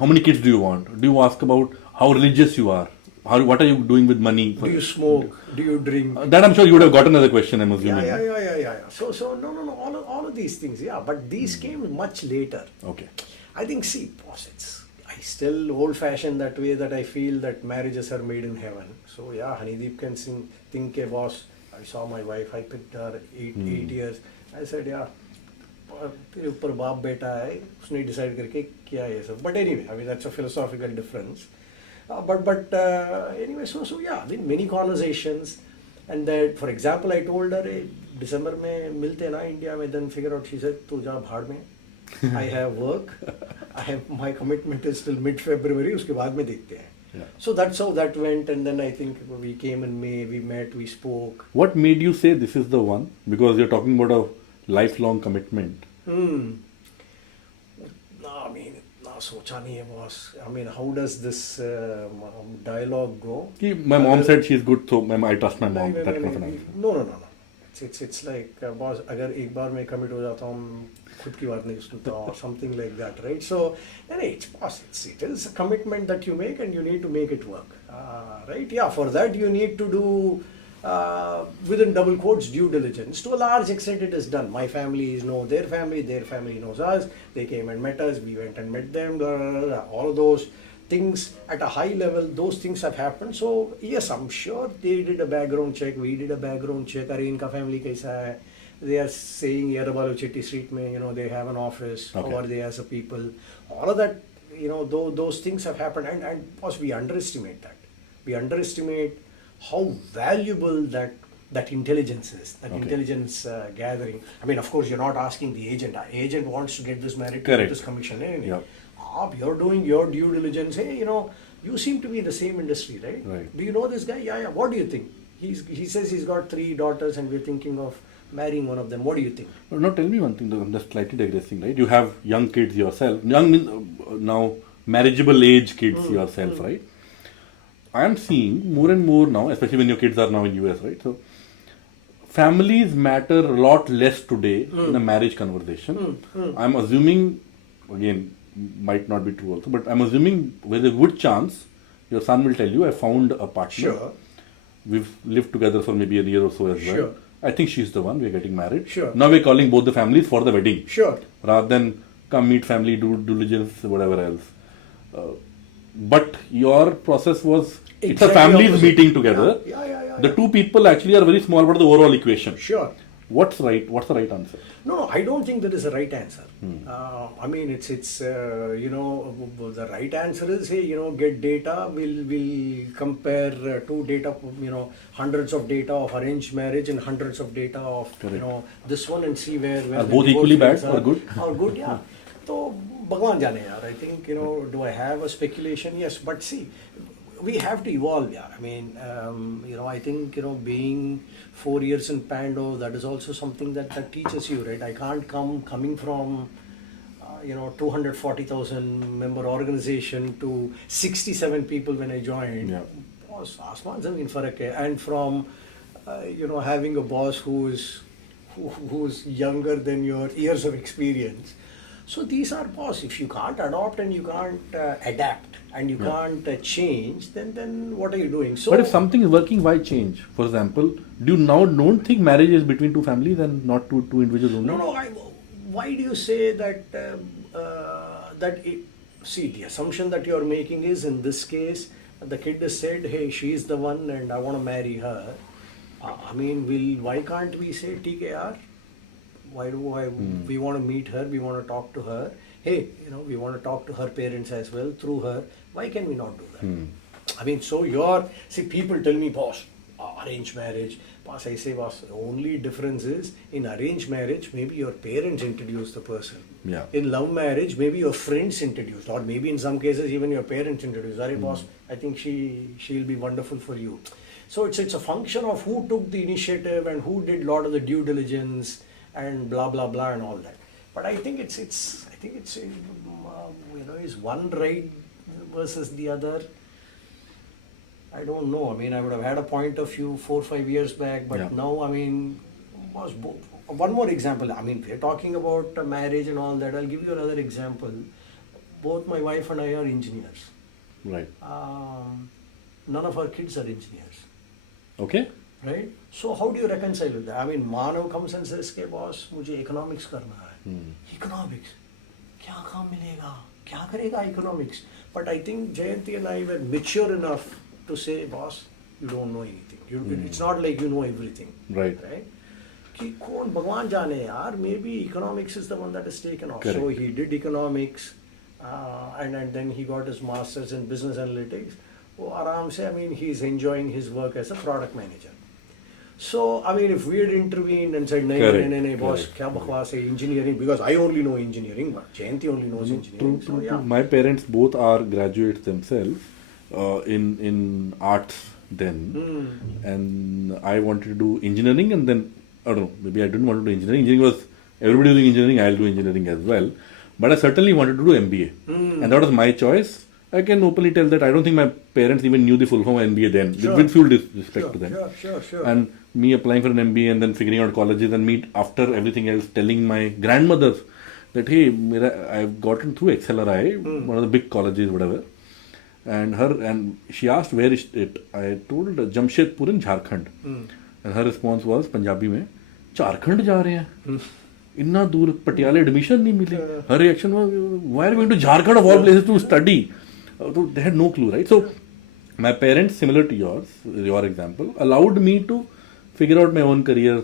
how many kids do you want? Do you ask about how religious you are? What are you doing with money? Do you smoke? Do you drink? That I'm sure you would have gotten as a question, I'm assuming. Yeah. So no, all of these things, yeah. But these came much later. Okay. I think, boss, I still old-fashioned that way, that I feel that marriages are made in heaven. So yeah, Hanideep can think, boss, I saw my wife, I picked her 8 years. I said, yeah, तेरे ऊपर बाप बेटा है, उसने decide करके किया ये सब. But anyway, I mean, that's a philosophical difference. But anyway, so yeah, I mean, many conversations. And that, for example, I told her, hey, December में मिलते हैं ना India में, then figure out, she said, तू जा भाड़ में. I have work. My commitment is till mid-February. उसके बाद में देखते हैं. Yeah. So that's how that went, and then I think we came in May. We met. We spoke. What made you say this is the one? Because you're talking about a lifelong commitment. No, I mean, सोचा नहीं है boss. I mean, how does this dialogue go? My mom said she's good, so I trust my mom. That kind of an answer. No. It's like boss. अगर एक बार मैं commit हो जाता हूँ, खुद की बात नहीं सुनता or something like that, right? So, it's boss. It is a commitment that you make, and you need to make it work, right? Yeah, for that you need to do. Within double quotes, due diligence. To a large extent, it is done. My family know their family knows us. They came and met us, we went and met them. Blah, blah, blah. All of those things at a high level, those things have happened. So yes, I'm sure they did a background check. We did a background check. Are inka family kaisa hai? They are saying Yerabalu Chetty Street mein, they have an office. Okay. How are they as a people? All of that, those things have happened, and of course we underestimate that. We underestimate how valuable that intelligence is, that Okay. intelligence gathering. I mean, of course, you're not asking the agent. Agent wants to get this married to Correct. get this commission. Yeah. You're doing your due diligence. Hey, you seem to be in the same industry, right? Right. Do you know this guy? Yeah. What do you think? He says he's got 3 daughters and we're thinking of marrying one of them. What do you think? Now tell me one thing, though, I'm just slightly digressing, right? You have young kids yourself, young means now marriageable age kids yourself, right? I am seeing more and more now, especially when your kids are now in US, right? So families matter a lot less today in a marriage conversation. I'm assuming, again, might not be true also, but I'm assuming with a good chance your son will tell you, I found a partner. Sure. We've lived together for maybe a year or so as well. Sure. I think she's the one. We're getting married. Sure. Now we're calling both the families for the wedding. Sure. Rather than come meet family, do diligence, whatever else. But your process was, it's a Exactly families opposite. meeting together. Yeah. The two people actually are very small part of the overall equation. Sure. What's right? What's the right answer? No, I don't think there is a right answer. I mean, it's the right answer is, hey, get data. We'll compare two data, hundreds of data of arranged marriage and hundreds of data of Correct. this one, and see where Are the both equally divorce bad rates or good? Or good, yeah. So, Bhagwan jane yaar. I think, do I have a speculation? Yes, but see, we have to evolve, yeah. I mean, I think, being 4 years in Pando, that is also something that teaches you, right? I can't coming from, 240,000 member organization to 67 people when I joined. Yeah. Boss, aasmaan zameen farak hai. And from, having a boss who's younger than your years of experience. So these are boss. If you can't adopt and you can't adapt and you can't change, then what are you doing? So, But if something is working, why change? For example, do you now don't think marriage is between two families and not two individuals only? no. Why do you say that? See, the assumption that you're making is, in this case, the kid has said, "Hey, she's the one, and I want to marry her." I mean, why can't we say, "ठीक है यार, we want to meet her, we want to talk to her. Hey, we want to talk to her parents as well through her. Why can we not do that?" I mean, so people tell me, boss, arranged marriage. Boss, I say, boss, the only difference is, in arranged marriage, maybe your parents introduce the person. Yeah. In love marriage, maybe your friends introduced, or maybe in some cases even your parents introduced. Sorry, boss, I think she'll be wonderful for you. So it's a function of who took the initiative and who did a lot of the due diligence and blah blah blah and all that. But I think it's is one right versus the other. I don't know. I mean, I would have had a point of view 4-5 years back, but Yeah. now, I mean, one more example. I mean, we're talking about marriage and all that. I'll give you another example. Both my wife and I are engineers. Right. None of our kids are engineers. Okay. Right? So how do you reconcile with that? I mean, Manav comes and says, "Ke boss, मुझे economics करना है." Economics? क्या काम मिलेगा? क्या करेगा economics? But I think Jayanti and I were mature enough to say, "Boss, you don't know anything. It's not like you know everything." Right. Right? कि कौन भगवान जाने यार, maybe economics is the one that is taken off. Correct. So he did economics, and then he got his master's in business analytics. वो आराम से, I mean, he's enjoying his work as a product manager. So, I mean, if we had intervened and said, no, boss, Correct. kya bakwas hai, engineering, because I only know engineering, but Jayanti only knows engineering. So, True. yeah. My parents both are graduates themselves in arts then, and I wanted to do engineering, and then I don't know, maybe I didn't want to do engineering. Engineering was, everybody doing engineering, I'll do engineering as well. But I certainly wanted to do MBA. And that was my choice. I can openly tell that I don't think my parents even knew the full form of MBA then, with full respect to them. Sure. And me applying for an MBA and then figuring out colleges and me, after everything else, telling my grandmother that, hey, I've gotten through XLRI, one of the big colleges, whatever. And she asked, where is it? I told Jamshedpur in Jharkhand. And her response was, Punjabi mein, Jharkhand ja rahe hain. Inna dur Patiala admission nahi mili. Her reaction was, why are you going to Jharkhand of all places to study? So they had no clue, right? So my parents, similar to your example, allowed me to figure out my own career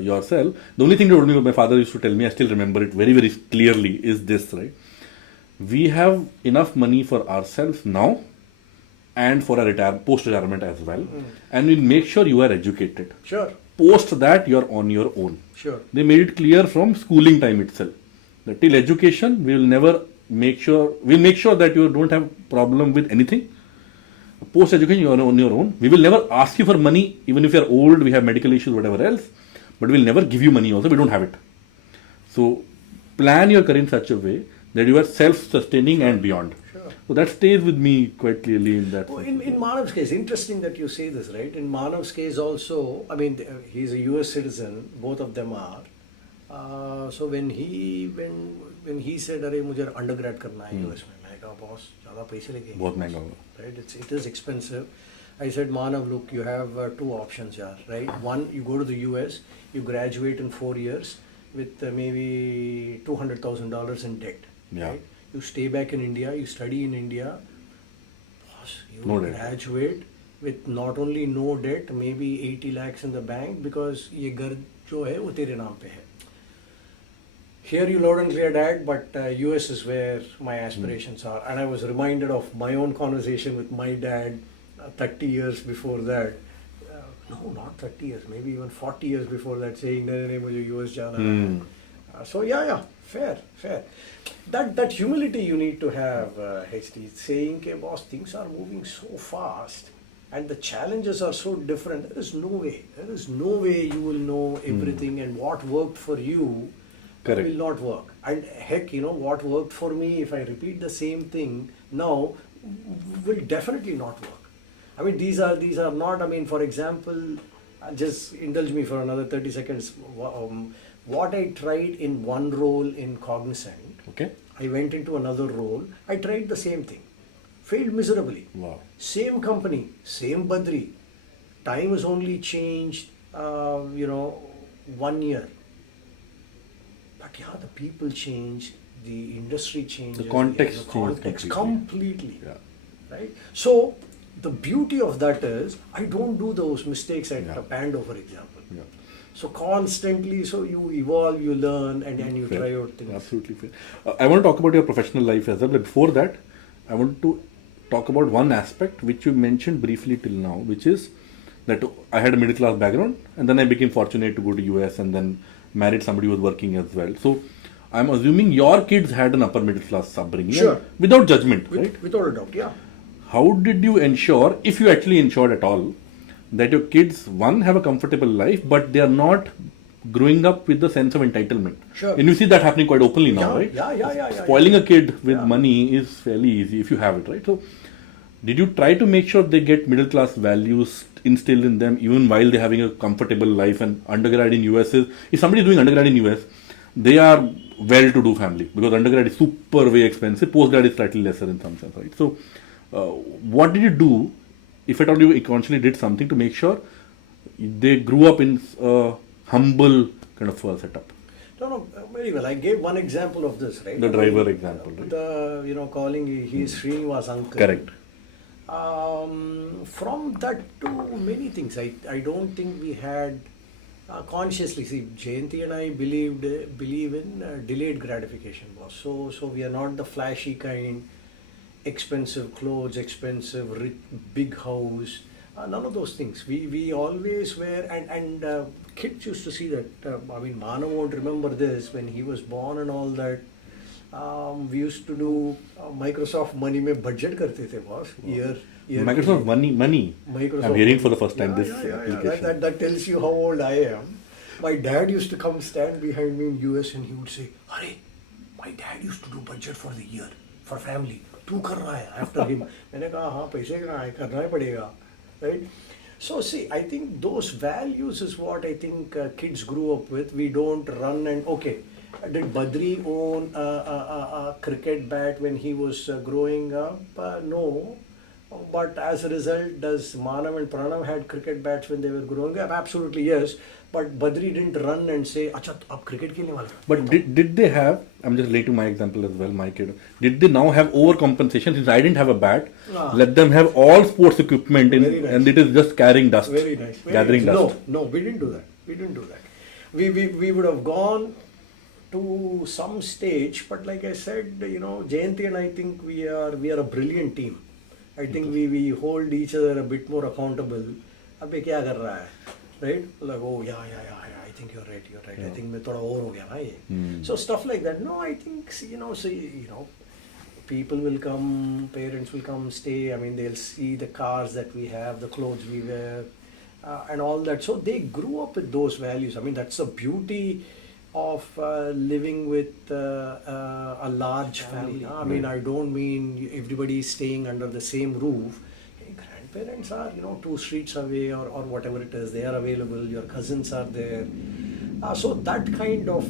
yourself. The only thing they told me, my father used to tell me, I still remember it very, very clearly, is this, right? We have enough money for ourselves now and for a post-retirement as well. And we'll make sure you are educated. Sure. Post that, you're on your own. Sure. They made it clear from schooling time itself that till education, we'll make sure that you don't have problem with anything. Post education, you are on your own. We will never ask you for money, even if you are old, we have medical issues, whatever else. But we'll never give you money also. We don't have it. So plan your career in such a way that you are self-sustaining and beyond. Sure. So that stays with me quite clearly in that. In Manav's case, interesting that you say this, right? In Manav's case also, I mean, he's a US citizen, both of them are. So when he said, "Arey, mujhe undergrad karna hai US mein," I कहा, "Boss, ज़्यादा पैसे लेके." बहुत महंगा होगा. Right? It is expensive. I said, "Manav, look, you have two options here, right? One, you go to the US, you graduate in 4 years with maybe $200,000 in debt. Yeah. Right? You stay back in India, you study in India, boss, you No debt. graduate with not only no debt, maybe 80 lakhs in the bank because ये घर जो है वो तेरे नाम पे है." Here you loud and clear, Dad, but US is where my aspirations are. And I was reminded of my own conversation with my dad 30 years before that. No, not 30 years, maybe even 40 years before that, saying, "Nahi, mujhe US jana hai." So yeah, fair. That humility you need to have, HD, saying, "Ke boss, things are moving so fast and the challenges are so different. There is no way you will know everything, and what worked for you Correct. will not work. And heck, what worked for me, if I repeat the same thing now, will definitely not work. I mean, these are not, I mean, for example, just indulge me for another 30 seconds. What I tried in one role in Cognizant, Okay. I went into another role, I tried the same thing. Failed miserably. Wow. Same company, same Badri. Time has only changed, 1 year. But yeah, the people change, the industry changes. The context the changes context completely. completely. Yeah. Right? So, the beauty of that is, I don't do those mistakes at Pando, for example. Yeah. So, constantly, so you evolve, you learn, and you Fair. try out things. Absolutely fair. I want to talk about your professional life as well. But before that, I want to talk about one aspect which you mentioned briefly till now, which is that I had a middle class background and then I became fortunate to go to US and then married somebody who was working as well. So I'm assuming your kids had an upper middle class upbringing. Sure. Without judgment, right? Without a doubt, yeah. How did you ensure, if you actually ensured at all, that your kids, one, have a comfortable life, but they are not growing up with the sense of entitlement? Sure. And you see that happening quite openly now, right? Yeah. Spoiling a kid with money is fairly easy if you have it, right? So, did you try to make sure they get middle class values instilled in them even while they're having a comfortable life? And undergrad in US is, if somebody is doing undergrad in US, they are well-to-do family because undergrad is super way expensive, postgrad is slightly lesser in some sense, right? So, what did you do, if at all you consciously did something to make sure they grew up in a humble kind of setup? No, very well. I gave one example of this, right? The driver example, right? Calling he is Srinivas uncle. Correct. From that to many things, I don't think we had consciously. See, Jayanti and I believe in delayed gratification, boss. So we are not the flashy kind, expensive clothes, expensive big house. None of those things. We always were, and kids used to see that. Manav won't remember this when he was born and all that. We used to do Microsoft Money में budget करते थे boss. Year Microsoft Money. Microsoft I'm hearing for the first time this yeah. application. That tells you how old I am. My dad used to come stand behind me in US and he would say, "Hurry, my dad used to do budget for the year for family. तू कर रहा है after him. मैंने कहा हाँ पैसे कहाँ है करना ही पड़ेगा, right? So see, I think those values is what I think kids grew up with. We don't run and okay. Did Badri own a cricket bat when he was growing up? No. But as a result, does Manav and Pranav had cricket bats when they were growing up? Absolutely yes. But Badri didn't run and say, "Acha, ab cricket खेलने वाला." But did they have? I'm just relating to my example as well. My kid. Did they now have overcompensation? Since I didn't have a bat, let them have all sports equipment in, Very nice. and it is just carrying dust. Very nice. Gathering nice. dust. No, we didn't do that. We didn't do that. We would have gone to some stage, but like I said, you know, Jayanti and I think we are a brilliant team. I think we hold each other a bit more accountable. अबे क्या कर रहा है, right? Like oh yeah. I think you're right. I think मैं थोड़ा और हो गया ना ये. So stuff like that. No, I think people will come, parents will come, stay. I mean, they'll see the cars that we have, the clothes we wear, and all that. So they grew up with those values. I mean, that's the beauty of living with a large family. I mean, I don't mean everybody is staying under the same roof. Hey, grandparents are, 2 streets away or whatever it is. They are available. Your cousins are there. So that kind of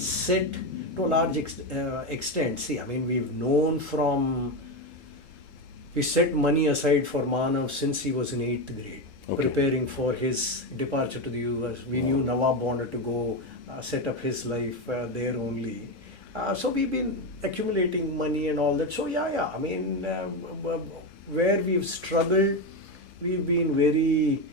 set to a large extent. See, I mean, we set money aside for Manav since he was in 8th grade. Okay. Preparing for his departure to the US. We knew Nawab wanted to go set up his life there only. So we've been accumulating money and all that. So yeah. I mean, where we've struggled, we've been very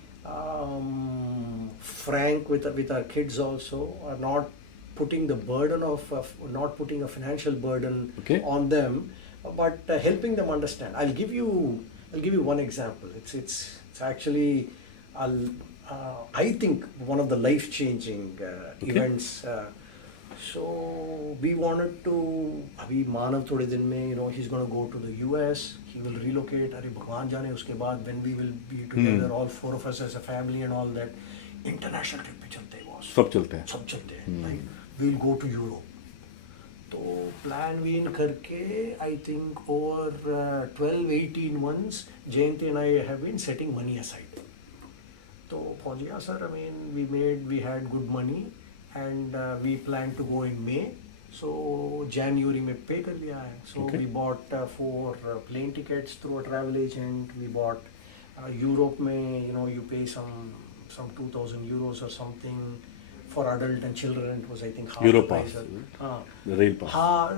frank with our kids also, not putting the burden of not putting a financial burden on them, but helping them understand. I'll give you one example. It's actually I think one of the life-changing events. So we wanted to. अभी मानव थोड़े दिन में, he's going to go to the US. He will relocate. अरे भगवान जाने उसके बाद when we will be together, all 4 of us as a family and all that. International trip पे चलते हैं boss. सब चलते हैं. Like we'll go to Europe. तो plan we in करके I think over 12-18 months, Jayanti and I have been setting money aside. तो पहुँच गया sir. I mean, we had good money and we planned to go in May. So January में pay कर लिया है. So we bought 4 plane tickets through a travel agent. We bought Europe में, you pay some 2,000 euros or something. For adult and children, it was I think half Euro the price. The rail pass.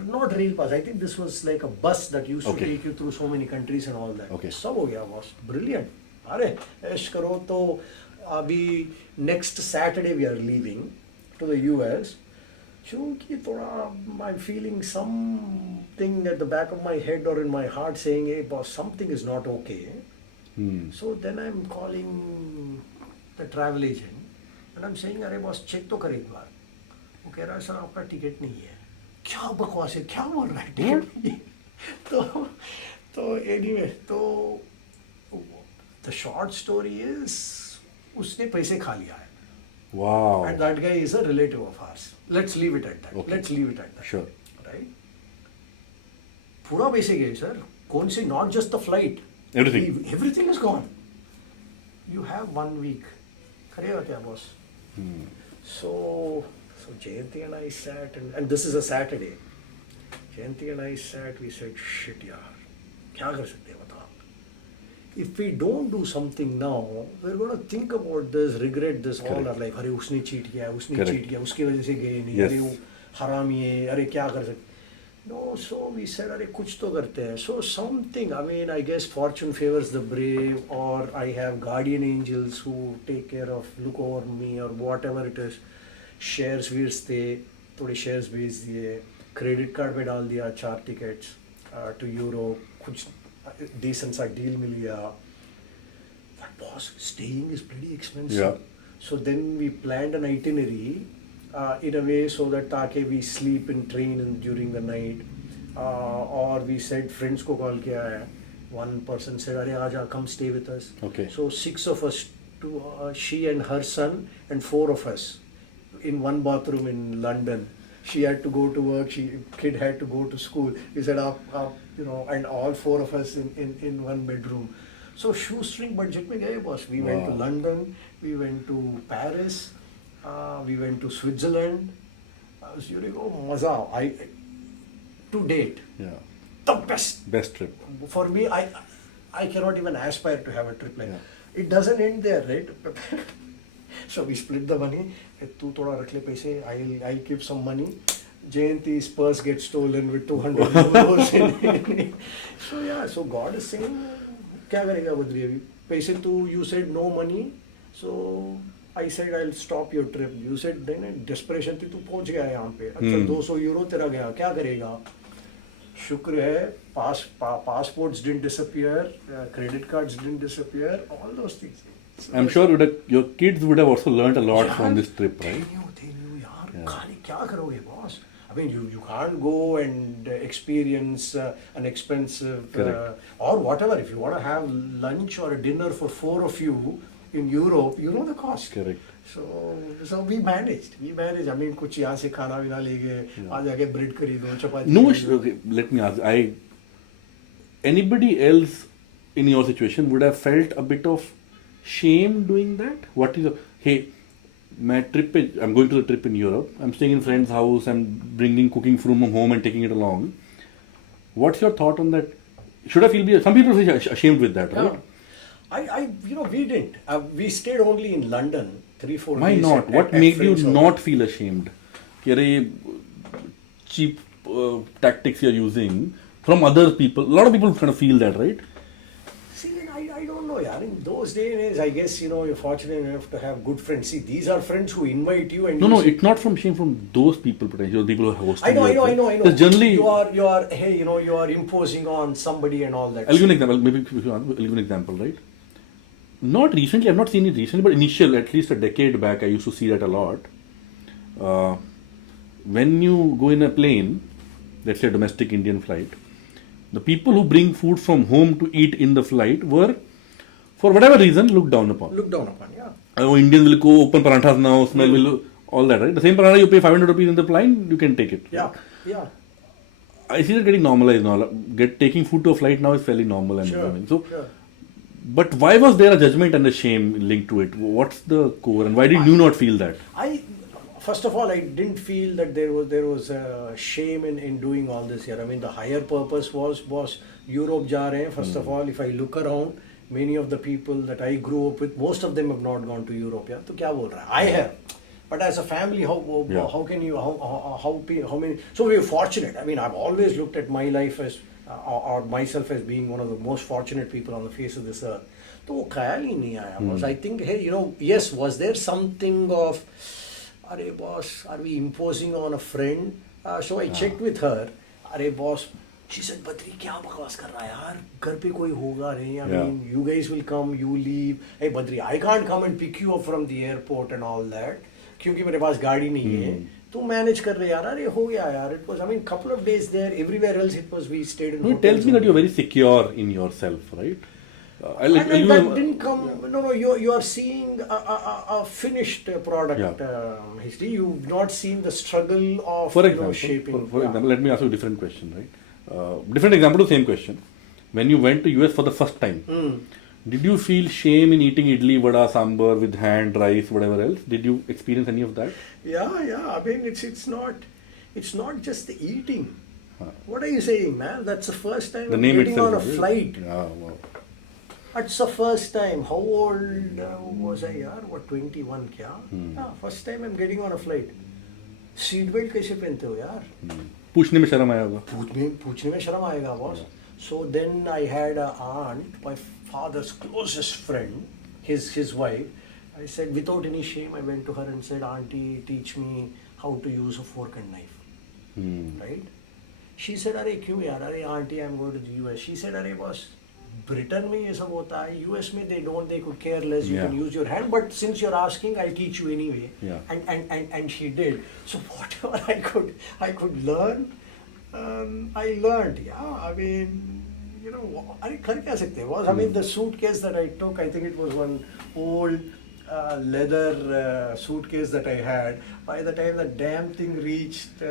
Not rail pass. I think this was like a bus that used to take you through so many countries and all that. Okay. सब हो गया boss. Brilliant. अरे ऐश करो तो अभी next Saturday we are leaving to the US. क्योंकि थोड़ा I'm feeling something at the back of my head or in my heart saying, hey boss, something is not okay. So then I'm calling the travel agent. And I'm saying, अरे boss check तो कर एक बार. वो कह रहा है sir आपका ticket नहीं है. क्या बकवास है, क्या बोल रहा है, टिकट नहीं है. तो anyway, तो the short story is उसने पैसे खा लिया है. Wow. And that guy is a relative of ours. Let's leave it at that. Okay. Let's leave it at that. Sure. Right? पूरा पैसे गए सर. कौन से, not just the flight. Everything. Everything is gone. You have 1 week. करेगा क्या boss? So Jayanti and I sat, and this is a Saturday. Jayanti and I sat, we said, shit yaar, क्या कर सकते हैं बता? If we don't do something now, we're going to think about this, regret this all our life. अरे उसने cheat किया, उसकी वजह से गए नहीं, अरे वो हरामी है, अरे क्या कर सकते? No, so we said, अरे कुछ तो करते हैं. So something, I mean, I guess fortune favors the brave, or I have guardian angels who take care of, look over me, or whatever it is. Shares बेचते, थोड़े shares बेच दिए, credit card पे डाल दिया 4 tickets to Europe, कुछ decent सा deal मिल गया. But boss, staying is pretty expensive. Yeah. So then we planned an itinerary. In a way so that ताकि we sleep in train during the night, or we said friends को call किया है. One person said अरे आजा, come stay with us. Okay. So 6 of us, she and her son and 4 of us in one bathroom in London. She had to go to work. Kid had to go to school. We said up, and all four of us in one bedroom. So shoestring budget में गए boss. We went to London. We went to Paris. We went to Switzerland. I was मजा. To date. Yeah. The best trip. For me. I cannot even aspire to have a trip like that. It doesn't end there, right? So we split the money. तू थोड़ा रख ले पैसे. I'll keep some money. Jayanti's purse gets stolen with 200 euros in it. So God is saying, क्या करेगा बद्री अभी? पैसे तू, you said no money. So I said I'll stop your trip. You said नहीं desperation थी, तू पहुंच गया यहाँ पे. अच्छा 200 euro तेरा गया. क्या करेगा? शुक्र है passports didn't disappear, credit cards didn't disappear, all those things. So I'm sure your kids would have also learned a lot from this trip, right? They knew यार खाली क्या करोगे boss? I mean you can't go and experience an expensive or whatever. If you want to have lunch or a dinner for 4 of you in Europe, you know the cost. Correct. So we managed. I mean, कुछ यहाँ से खाना भी ना ले गए, आ जाके bread खरीदो, चपाती. No, okay, let me ask. Anybody else in your situation would have felt a bit of shame doing that? What is hey, I'm going to the trip in Europe. I'm staying in a friend's house. I'm bringing cooking from home and taking it along. What's your thought on that? Should I feel? Some people feel ashamed with that, right? We didn't. We stayed only in London 3-4 Why days. not? What made you not feel ashamed? Cheap tactics you're using from other people. A lot of people kind of feel that, right? See, I don't know, yaar. In those days, I guess, you're fortunate enough to have good friends. See, these are friends who invite you and No, it's not from shame from those people, potentially, people who are hosting. I know. Because generally, you are imposing on somebody and all that. I'll give an example. Maybe I'll give an example, right? Not recently, I've not seen it recently, but at least a decade back, I used to see that a lot. When you go in a plane, let's say a domestic Indian flight, the people who bring food from home to eat in the flight were, for whatever reason, looked down upon. Yeah. Indians will go open paranthas now, smell all that, right? The same parantha you pay 500 rupees in the plane, you can take it. Yeah. I see that getting normalized now. Taking food to a flight now is fairly normal and everything. So, but why was there a judgment and a shame linked to it? What's the core, and why did you not feel that? First of all, I didn't feel that there was a shame in doing all this here. I mean, the higher purpose was Europe ja rahe hain. First of all, if I look around, many of the people that I grew up with, most of them have not gone to Europe. Yeah, तो क्या बोल रहा है? I have. But as a family, how can you, how many? So we were fortunate. I mean, I've always looked at my life as, or myself as being one of the most fortunate people on the face of this earth. तो वो ख्याल ही नहीं आया. I think, hey, yes, was there something of, अरे boss, are we imposing on a friend? So I checked with her. अरे boss, she said, Badri, क्या बकवास कर रहा है यार? घर पे कोई होगा नहीं. I mean, you guys will come, you leave. Hey Badri, I can't come and pick you up from the airport and all that. क्योंकि मेरे पास गाड़ी नहीं है. तू manage कर रहे यार. अरे हो गया यार. It was, I mean, couple of days there. Everywhere else it was, we stayed in hotels. It tells me that you're very secure in yourself, right? That didn't come. No. You are seeing a finished product. History. You've not seen the struggle of shaping. For example, let me ask you a different question, right? Different example to the same question. When you went to US for the first time, did you feel shame in eating idli, vada, sambar with hand, rice, whatever else? Did you experience any of that? Yeah. I mean, it's not just the eating. What are you saying, man? That's the first time I'm getting on a flight. Yeah, wow. That's the first time. How old was I, yaar? What, 21 kya? Yeah, first time I'm getting on a flight. Seatbelt कैसे पहनते हो यार? पूछने में शर्म आया होगा. पूछने में शर्म आएगा, boss. So then I had an aunt, my father's closest friend, his wife. I said, without any shame, I went to her and said, Auntie, teach me how to use a fork and knife. Right? She said, अरे क्यों यार? अरे auntie, I'm going to the US. She said, अरे boss, Britain में ये सब होता है. US में they could care less. You can use your hand. But since you're asking, I'll teach you anyway. And she did. So whatever I could learn, I learned. Yeah, I mean, I कर क्या सकते हैं? I mean, the suitcase that I took, I think it was one old leather suitcase that I had. By the time the damn thing reached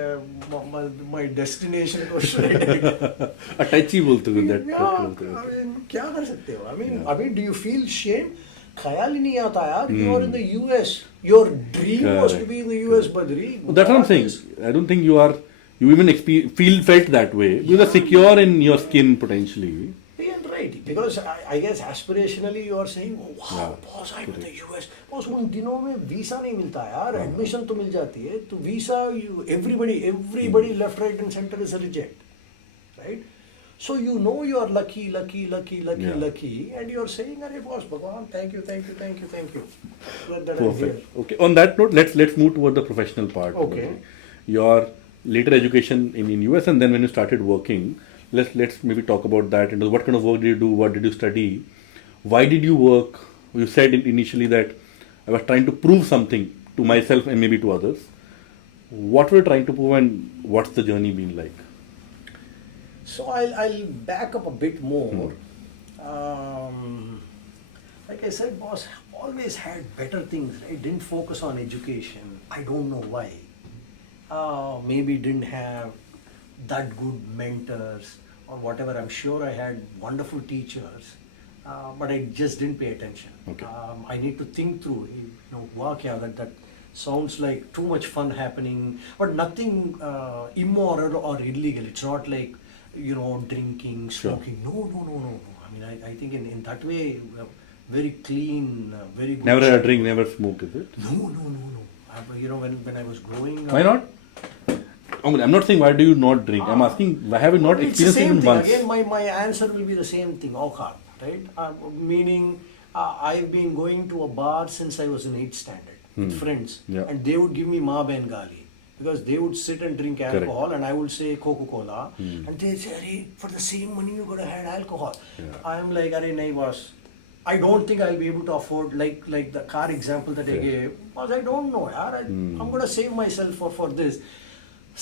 my destination, it was shredded. Attachy बोलते हैं that. Yeah, I mean, क्या कर सकते हो? I mean, do you feel shame? ख्याल ही नहीं आता यार. You are in the US. Your dream was to be in the US, Badri. Well, that's what I'm saying. I don't think you even felt that way. You are secure in your skin potentially. Yeah, right. Because I guess aspirationally you are saying, oh, wow, boss, I'm in the US. Boss, उन दिनों में visa नहीं मिलता यार. Admission तो मिल जाती है. तो visa, everybody left, right and center is a reject. Right? So you know you are lucky, and you are saying, "Arey boss, Bhagwan, thank you." That I'm here. Okay. On that note, let's move toward the professional part. Okay. Your later education in US, and then when you started working, let's maybe talk about that. And what kind of work did you do? What did you study? Why did you work? You said initially that I was trying to prove something to myself and maybe to others. What were you trying to prove, and what's the journey been like? So I'll back up a bit more. Like I said, boss, always had better things, right? Didn't focus on education. I don't know why. Maybe didn't have that good mentors or whatever. I'm sure I had wonderful teachers, but I just didn't pay attention. Okay. I need to think through, wow, that sounds like too much fun happening, but nothing immoral or illegal. It's not like, drinking, smoking. Sure. No. I mean, I think in that way, very clean, very good. Never had a drink, never smoke, is it? No. When I was growing up. Why not? I'm not saying why do you not drink. I'm asking why have you not experienced it even once? Again, my answer will be the same thing. Aukar, right? Meaning, I've been going to a bar since I was in 8th standard with friends, and they would give me Ma Ben Gali. Because they would sit and drink alcohol. Correct. And I would say Coca-Cola, and they'd say, "Arey, for the same money you could have had alcohol." Yeah. I'm like, "Arey, nahi boss. I don't think I'll be able to afford like the car example that I gave. Because I don't know, yaar. I'm gonna save myself for this."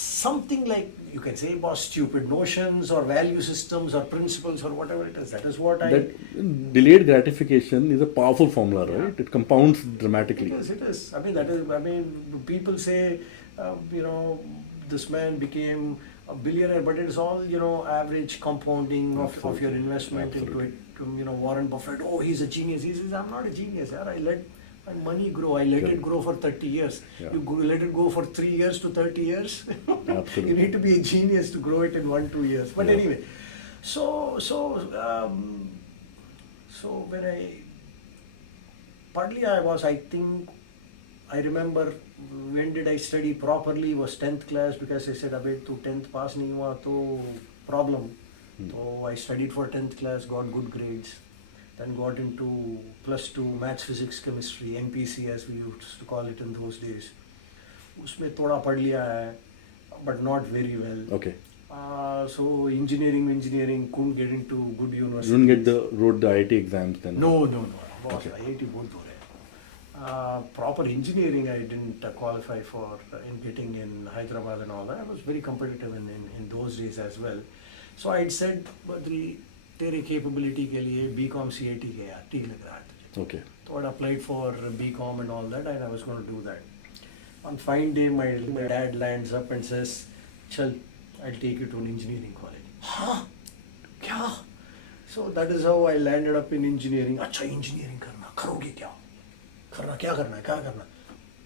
Something like, you can say, boss, stupid notions or value systems or principles or whatever it is. That is what delayed gratification is a powerful formula, right? It compounds dramatically. It is. I mean, people say, this man became a billionaire, but it is all, average compounding of your investment into it. Warren Buffett, oh, he's a genius. He says, I'm not a genius, yaar. I let my money grow. I let it grow for 30 years. Yeah. You let it go for 3 years to 30 years. You need to be a genius to grow it in 1-2 years. But anyway, so when I remember when did I study properly was 10th class, because I said, "Abhi, tu 10th pass nahi hua to problem." So I studied for 10th class, got good grades, then got into +2 maths, physics, chemistry, MPC as we used to call it in those days. Usme thoda pad liya hai, but not very well. Okay. So engineering couldn't get into good university. You didn't wrote the IIT exams then? No. Okay. IIT both ho rahe. Proper engineering I didn't qualify for in getting in Hyderabad and all that. I was very competitive in those days as well. So I said, "Badri, तेरे capability के लिए BCom CAT गया, ठीक लग रहा है तुझे." Okay. So I applied for BCom and all that, and I was going to do that. On fine day, my dad lands up and says, "Chal, I'll take you to an engineering college." Huh? क्या? So that is how I landed up in engineering. अच्छा, engineering करना, करोगे क्या? क्या करना?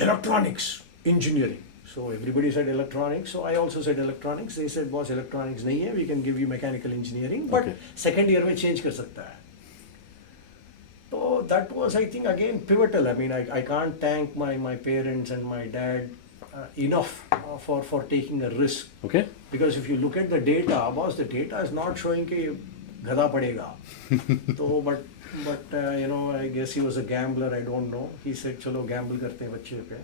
Electronics, engineering. So everybody said electronics. So I also said electronics. They said, "Boss, electronics nahi hai. We can give you mechanical engineering, but second year में change कर सकता है." So that was, I think, again pivotal. I mean, I can't thank my parents and my dad enough for taking a risk. Okay. Because if you look at the data, boss, the data is not showing कि गधा पड़ेगा. So but I guess he was a gambler. I don't know. He said, "Chalo, gamble karte hain bachche pe."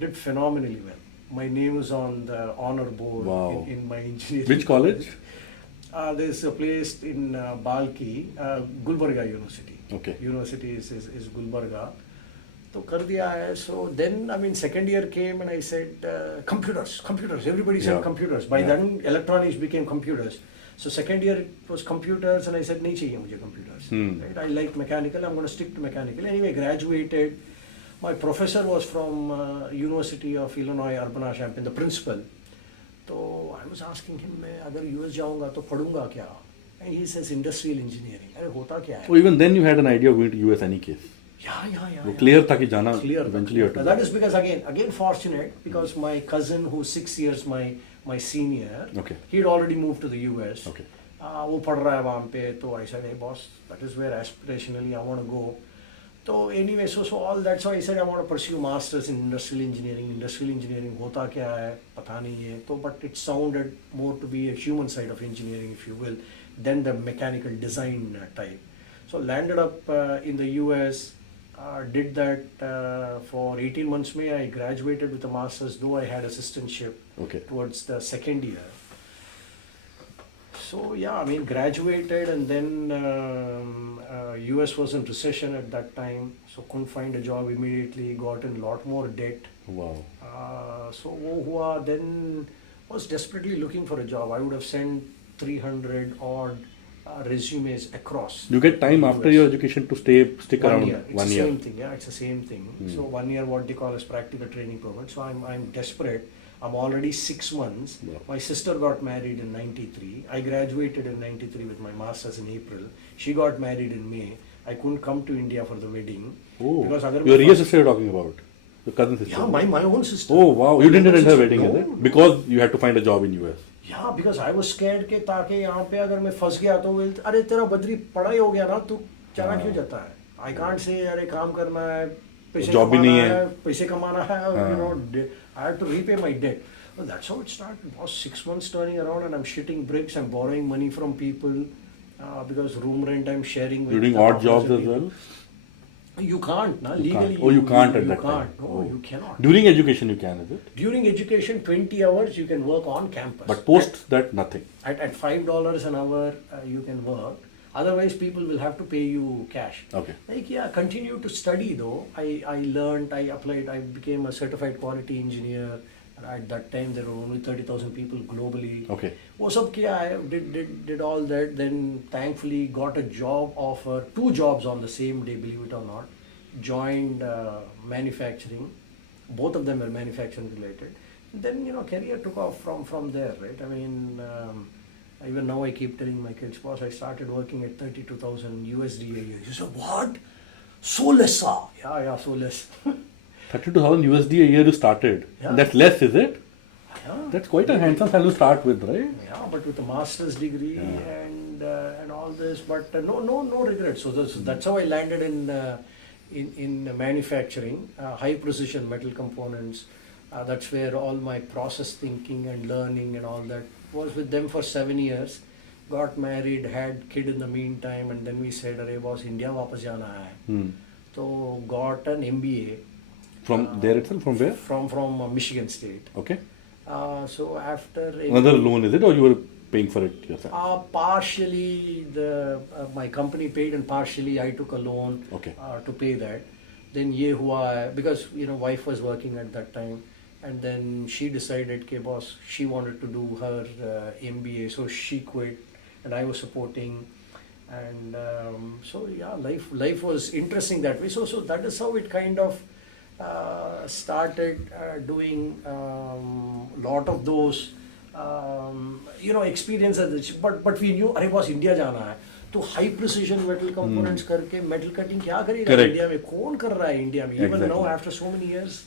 Did phenomenally well. My name was on the honor board in my engineering. Which college? There's a place in Balki, Gulbarga University. Okay. University is Gulbarga. So kar diya hai. So then, I mean, second year came and I said, computers. Everybody said computers. By then, electronics became computers. So second year it was computers, and I said, nahi chahiye mujhe computers. Right? I like mechanical, I'm going to stick to mechanical. Anyway, graduated. My professor was from University of Illinois, Urbana-Champaign, the principal. So I was asking him, मैं अगर US जाऊँगा तो पढ़ूँगा क्या? And he says industrial engineering. अरे होता क्या है? Oh, even then you had an idea of going to US any case. Yeah. Clear था कि जाना Clear. eventually you had to. That is because again fortunate, because my cousin who's 6 years my senior, Okay. he'd already moved to the US. Okay. वो पढ़ रहा है वहाँ पे, तो I said, hey boss, that is where aspirationally I want to go. So anyway, so all that's why I said I want to pursue masters in industrial engineering. Industrial engineering होता क्या है पता नहीं है, तो but it sounded more to be a human side of engineering, if you will, than the mechanical design type. So landed up in the US, did that for 18 months. I graduated with a master's, though I had assistantship towards the second year. So yeah, I mean, graduated, and then US was in recession at that time, so couldn't find a job immediately, got in a lot more debt. Wow. So wo hua, then was desperately looking for a job. I would have sent 300 odd resumes across. You get time after your education to stick around 1 year. It's 1 the year. same thing. Yeah, it's the same thing. So 1 year, what they call as practical training program. So I'm desperate. I'm already 6 months. Yeah. My sister got married in 93. I graduated in 93 with my master's in April. She got married in May. I couldn't come to India for the wedding. Oh, because your real sister you're talking about? Your cousin sister? Yeah, my own sister. Oh wow, you didn't attend her wedding, No. is it? Because you had to find a job in US. Yeah, because I was scared कि ताकि यहाँ पे अगर मैं फंस गया तो अरे तेरा बद्री पढ़ाई हो गया ना, तू चला क्यों जाता है? I can't say अरे काम करना है, पैसे Job भी कमाना नहीं है, है. पैसे कमाना है, you know, I had to repay my debt. Well, that's how it started. It was 6 months turning around, and I'm shitting bricks. I'm borrowing money from people because room rent I'm sharing with. You're doing odd jobs as well? You can't, na? You Legally. can't. Oh, you can't at you that can't. time. No, Oh. you cannot. During education you can, is it? During education, 20 hours you can work on campus. But post that, nothing. At $5 an hour, you can work. Otherwise, people will have to pay you cash. Okay. Like, yeah, continue to study though. I learned, I applied, I became a certified quality engineer. At that time, there were only 30,000 people globally. Okay. वो सब किया है, did all that. Then thankfully got a job offer, 2 jobs on the same day, believe it or not. Joined manufacturing. Both of them were manufacturing related. Then, you know, career took off from there, right? I mean, even now I keep telling my kids, boss, I started working at 32,000 USD a year. You say, what? So less, sir? Yeah, so less. 32,000 USD a year you started. Yeah. That's less, is it? Yeah. That's quite a handsome salary to start with, right? Yeah, but with a master's degree and all this, but no regrets. So that's how I landed in manufacturing, high precision metal components. That's where all my process thinking and learning and all that was with them for 7 years. Got married, had kid in the meantime, and then we said, "Arey boss, India वापस जाना है." So got an MBA. From there itself, from where? From Michigan State. Okay. So after Another loan, is it, or you were paying for it yourself? Partially my company paid, and partially I took a loan to pay that. Then ye hua, because you know wife was working at that time, and then she decided ke boss, she wanted to do her MBA, so she quit, and I was supporting. And so yeah, life was interesting that way. So that is how it kind of started doing lot of those experiences. But we knew अरे बस India जाना है, तो high precision metal components करके metal cutting क्या करेगा India में? कौन कर रहा है इंडिया में? Even now after so many years,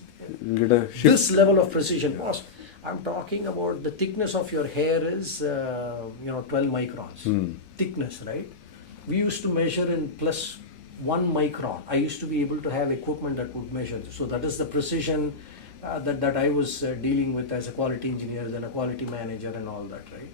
this level of precision, boss, I'm talking about the thickness of your hair is 12 microns thickness, right? We used to measure in plus 1 micron. I used to be able to have equipment that would measure. So that is the precision that I was dealing with as a quality engineer and a quality manager and all that, right?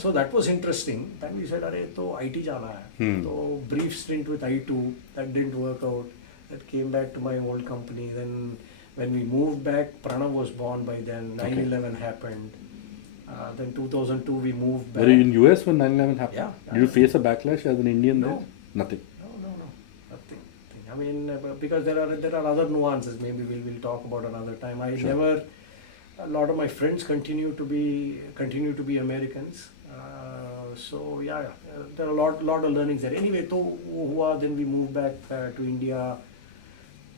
So that was interesting. Then we said, "Arey, to IT jana hai." So brief stint with I2, that didn't work out. That came back to my old company. Then when we moved back, Pranav was born by then. 9/11 happened. Then 2002 we moved back. Were you in US when 9/11 happened? Yeah. Did you face a backlash as an Indian No. there? Nothing. No, nothing. I mean, because there are other nuances. Maybe we'll talk about another time. A lot of my friends continue to be Americans. So yeah, there are a lot of learnings there. Anyway, to hua, then we moved back to India.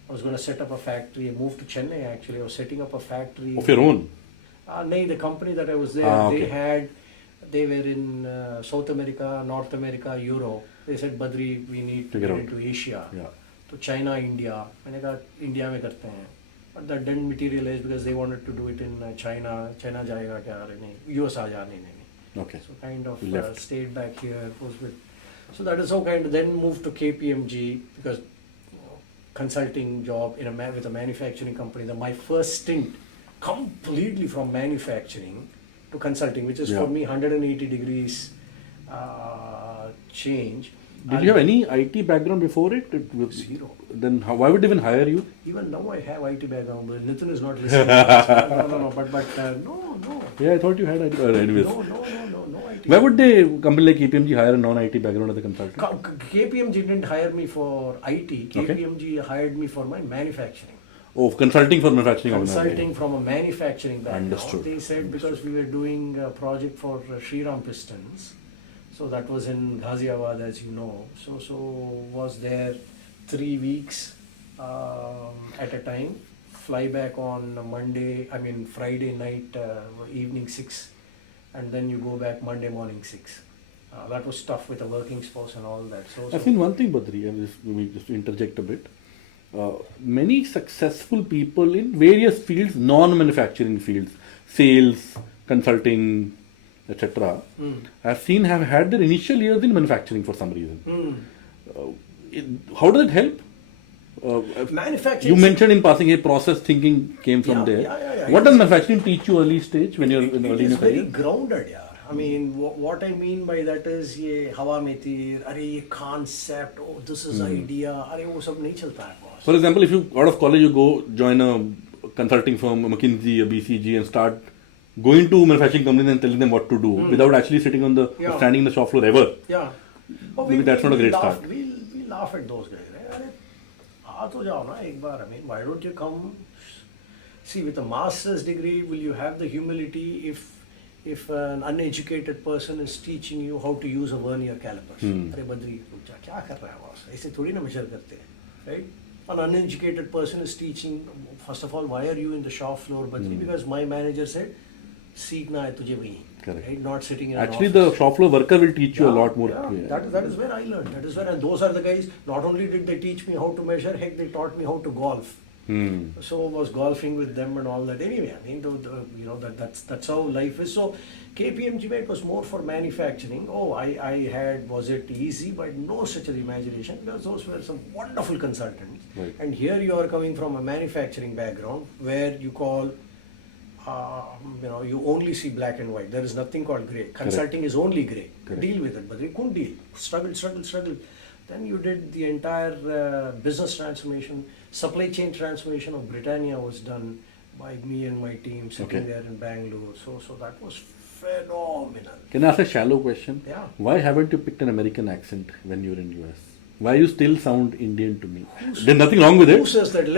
I was going to set up a factory. I moved to Chennai actually. I was setting up a factory. Of your own? No, the company that I was there, Okay. they were in South America, North America, Europe. They said, Badri, we need to get into Asia. Yeah. To China, India. मैंने कहा India में करते हैं. But that didn't materialize because they wanted to do it in China. China जाएगा क्या? अरे नहीं. US आ जा नहीं. Okay. So kind of Left. stayed back here. Was with. So that is how kind of then moved to KPMG because consulting job in with a manufacturing company. My first stint completely from manufacturing to consulting, which is for me 180 degrees change. Did you have any IT background before it? Zero. Then why would they even hire you? Even now I have IT background, but Nitin is not listening. No. But no. Yeah, I thought you had IT. Anyways. No IT. Why would they, company like KPMG, hire a non-IT background as a consultant? KPMG didn't hire me for IT. KPMG hired me for my manufacturing. Oh, consulting for manufacturing. Consulting from a manufacturing background. Understood. They said because we were doing a project for Shriram Pistons. So that was in Ghaziabad, as you know. So was there 3 weeks at a time. Fly back on Friday night, evening 6. And then you go back Monday morning 6. That was tough with a working spouse and all that. I've seen one thing, Badri, let me just interject a bit. Many successful people in various fields, non-manufacturing fields, sales, consulting, etc. I've seen have had their initial years in manufacturing for some reason. How does it help? Manufacturing. You mentioned in passing, a process thinking came from there. Yeah. What does manufacturing teach you early stage when you're in early in your career? It is very grounded, yeah. I mean, what I mean by that is ये हवा में तीर, अरे ये concept, oh this is idea, अरे वो सब नहीं चलता है boss. For example, if you out of college you go join a consulting firm, a McKinsey, a BCG, and start going to manufacturing companies and telling them what to do without actually sitting on the standing in the shop floor ever. Yeah. Maybe that's not a great start. We laugh at those guys. Right? अरे आ तो जाओ ना एक बार. I mean, why don't you come? See, with a master's degree, will you have the humility if an uneducated person is teaching you how to use a vernier calipers? अरे बद्री क्या कर रहा है boss? ऐसे थोड़ी ना measure करते हैं, right? An uneducated person is teaching. First of all, why are you in the shop floor, Badri? Because my manager said, सीखना है तुझे वहीं. Correct. Right? Not sitting in Actually, an office. the shop floor worker will teach you a lot more. Yeah. That is where I learned. That is where, and those are the guys. Not only did they teach me how to measure, heck, they taught me how to golf. So I was golfing with them and all that. Anyway, I mean, that's how life is. So KPMG, it was more for manufacturing. Oh, was it easy? But no such an imagination, because those were some wonderful consultants. Right. And here you are coming from a manufacturing background where you call. You only see black and white. There is nothing called grey. Consulting is only grey. Deal with it, but you couldn't deal. Struggle. Then you did the entire business transformation, supply chain transformation of Britannia was done by me and my team sitting there in Bangalore. So that was phenomenal. Can I ask a shallow question? Yeah. Why haven't you picked an American accent when you're in US? Why you still sound Indian to me? There's nothing wrong with it. Who says that?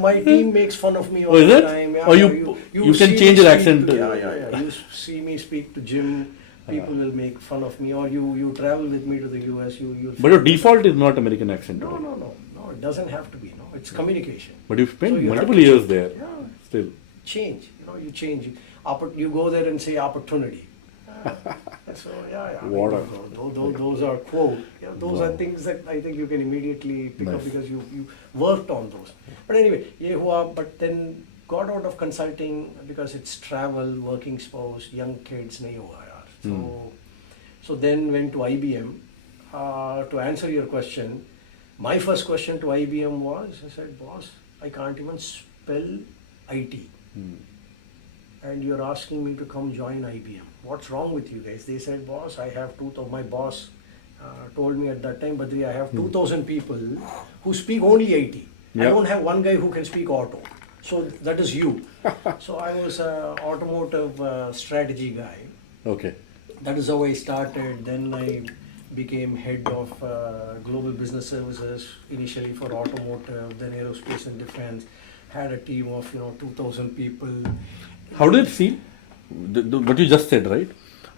My team makes fun of me all is the it? time. Yeah, Or you can change your accent. Yeah. You see me speak to Jim, people will make fun of me. Or you travel with me to the US. But your default is not American accent. No. It doesn't have to be. No, it's communication. But you've spent So you multiple have to years there. Yeah. Still. Change. You change. You go there and say opportunity. So those are quote. Those are things that I think you can immediately pick up because you worked on those. But anyway, but then got out of consulting because it's travel, working spouse, young kids, nahi hua yaar. So then went to IBM. To answer your question, my first question to IBM was, I said, boss, I can't even spell IT. And you're asking me to come join IBM. What's wrong with you guys? They said, boss, I have my boss told me at that time, Badri, I have 2,000 people who speak only IT. I don't have one guy who can speak auto. So that is you. So I was an automotive strategy guy. Okay. That is how I started. Then I became head of global business services, initially for automotive, then aerospace and defense. Had a team of 2,000 people. How did it feel? What you just said, right?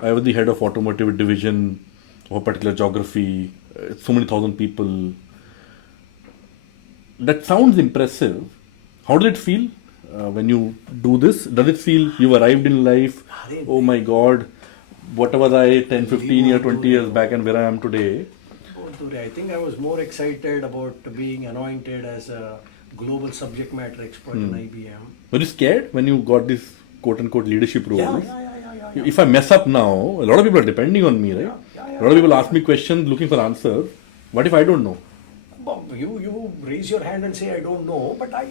I was the head of automotive division of a particular geography, so many thousand people. That sounds impressive. How did it feel when you do this? Does it feel you arrived in life? Oh my God, what was I 10, 15 years, 20 years back and where I am today? I think I was more excited about being anointed as a global subject matter expert in IBM. Were you scared when you got this quote unquote leadership role? Yeah. If I mess up now, a lot of people are depending on me, right? A lot of people ask me questions looking for answers. What if I don't know? Well, you raise your hand and say, I don't know, but I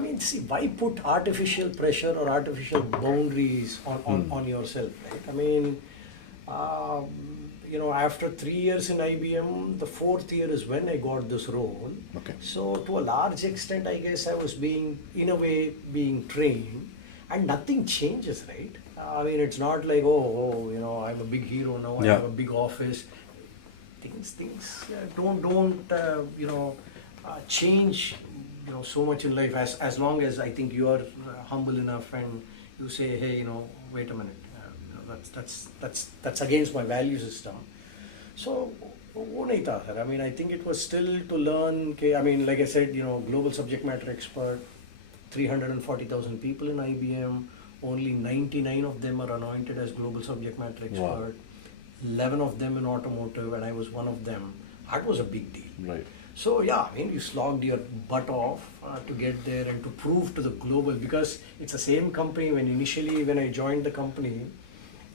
mean, see, why put artificial pressure or artificial boundaries on yourself, right? I mean, after 3 years in IBM, the 4th year is when I got this role. Okay. So to a large extent, I guess I was being trained, and nothing changes, right? I mean, it's not like, I'm a big hero now, I have a big office. Things don't change so much in life as long as I think you are humble enough and you say, hey, wait a minute, that's against my value system. So I mean, I think it was still to learn. I mean, like I said, global subject matter expert, 340,000 people in IBM, only 99 of them are anointed as global subject matter expert. Wow. 11 of them in automotive, and I was one of them. That was a big deal. Right. So yeah, I mean, you slogged your butt off to get there and to prove to the global, because it's the same company. When I joined the company,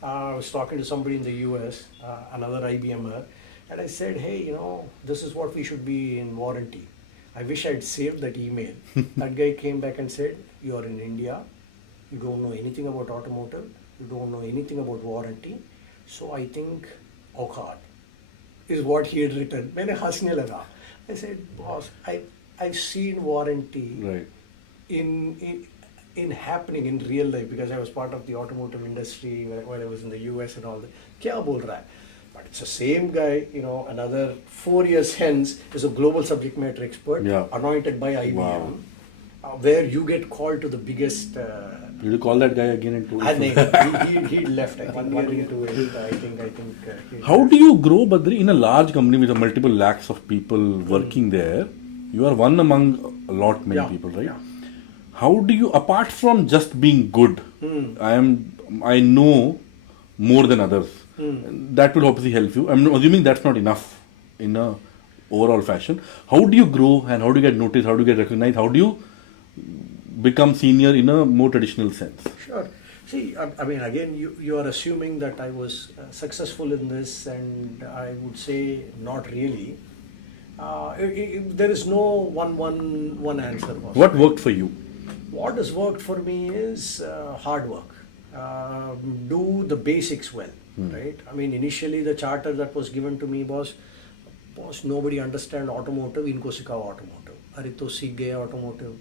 I was talking to somebody in the US, another IBMer, and I said, hey, this is what we should be in warranty. I wish I'd saved that email. That guy came back and said, you are in India, you don't know anything about automotive, you don't know anything about warranty. So I think Okad is what he had written. I said, boss, I've seen warranty in happening in real life, because I was part of the automotive industry while I was in the US and all that. Kya bol raha hai? But it's the same guy, another 4 years hence is a global subject matter expert, anointed by IBM. Wow. Where you get called to the biggest. Did you call that guy again in 2 years? He left. I think 1 year into it. I think. How do you grow, Badri, in a large company with multiple lakhs of people working there? You are one among many people, right? Yeah. How do you, apart from just being good, I know more than others. That will obviously help you. I'm assuming that's not enough in a overall fashion. How do you grow and how do you get noticed? How do you get recognized? How do you become senior in a more traditional sense? Sure. See, I mean, again, you are assuming that I was successful in this, and I would say not really. There is no one answer. What worked for you? What has worked for me is hard work. Do the basics well, right? I mean, initially the charter that was given to me was, boss, nobody understand automotive, इनको सिखाओ automotive. अरे तो सीख गए automotive.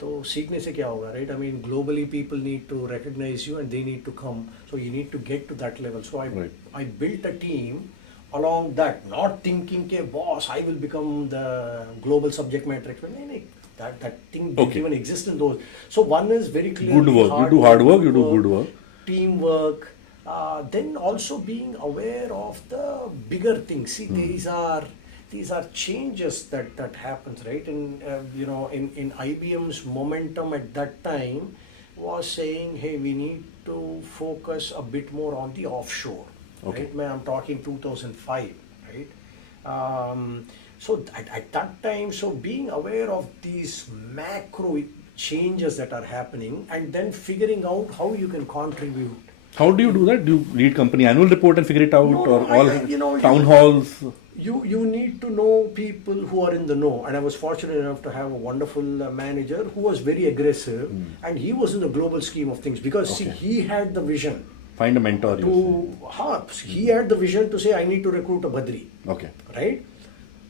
तो सीखने से क्या होगा, right? I mean, globally people need to recognize you and they need to come. So you need to get to that level. So I built a team along that, not thinking, okay, boss, I will become the global subject matter expert. That thing didn't even exist in those. So one is very clearly good work. You do hard work, you do good work. Teamwork. Then also being aware of the bigger things. See, these are changes that happens, right? In IBM's momentum at that time was saying, hey, we need to focus a bit more on the offshore. Okay. Right? I'm talking 2005, right? So at that time, so being aware of these macro changes that are happening and then figuring out how you can contribute. How do you do that? Do you read company annual report and figure it out, town halls? You need to know people who are in the know, and I was fortunate enough to have a wonderful manager who was very aggressive, and he was in the global scheme of things because see, he had the vision. Find a mentor. He had the vision to say, I need to recruit a Badri. Okay. Right?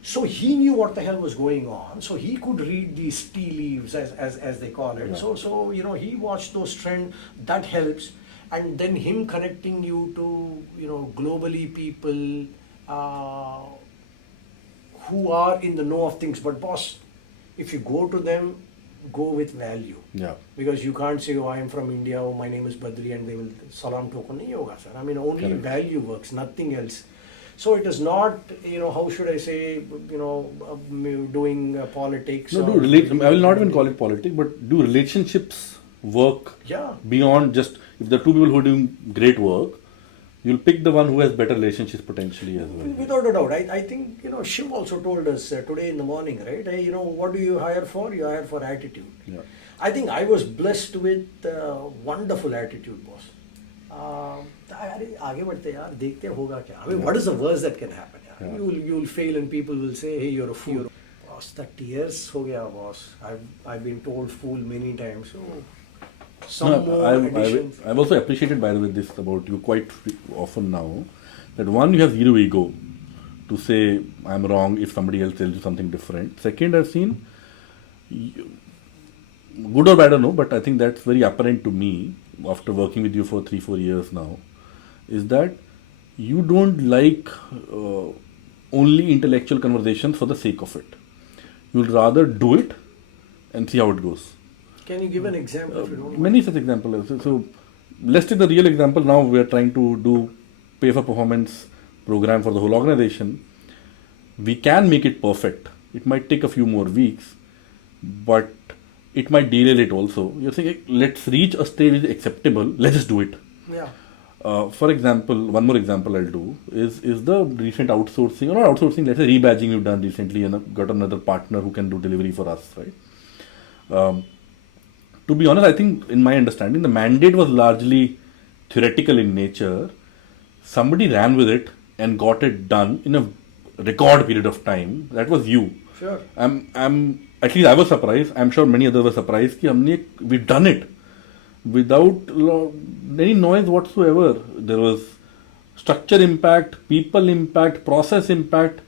So he knew what the hell was going on. So he could read these tea leaves, as they call it. Yeah. So he watched those trends. That helps. And then him connecting you to, globally people who are in the know of things. But boss, if you go to them, go with value. Yeah. Because you can't say, oh, I am from India, oh, my name is Badri, and they will salam token. Nahi hoga, sir. I mean, only Correct. value works, nothing else. So it is not, how should I say, doing politics. No, or I will not even call it politics, but do relationships work Yeah. beyond just, if there are two people who are doing great work, you'll pick the one who has better relationships potentially as well. Without a doubt. I think, Shiv also told us today in the morning, right? Hey, what do you hire for? You hire for attitude. Yeah. I think I was blessed with wonderful attitude, boss. आगे बढ़ते यार देखते होगा क्या. I mean, what is the worst that can happen? यार? Yeah. You'll fail and people will say, hey, you're a fool. Boss, the tears हो गया, boss. I've been told fool many times. So some more additions. I've also appreciated, by the way, this about you quite often now, that one, you have zero ego to say I'm wrong if somebody else tells you something different. Second, I've seen, good or bad, I don't know, but I think that's very apparent to me after working with you for 3-4 years now, is that you don't like only intellectual conversations for the sake of it. You'll rather do it and see how it goes. Can you give an example if you don't mind? Many such examples. So let's take the real example. Now we are trying to do pay for performance program for the whole organization. We can make it perfect. It might take a few more weeks, but it might derail it also. You're saying, let's reach a stage which is acceptable. Let's just do it. Yeah. For example, one more example I'll do is the recent outsourcing, or not outsourcing, let's say rebadging we've done recently, and got another partner who can do delivery for us, right? To be honest, I think in my understanding, the mandate was largely theoretical in nature. Somebody ran with it and got it done in a record period of time. That was you. Sure. At least I was surprised. I'm sure many others were surprised. We've done it without any noise whatsoever. There was structure impact, people impact, process impact.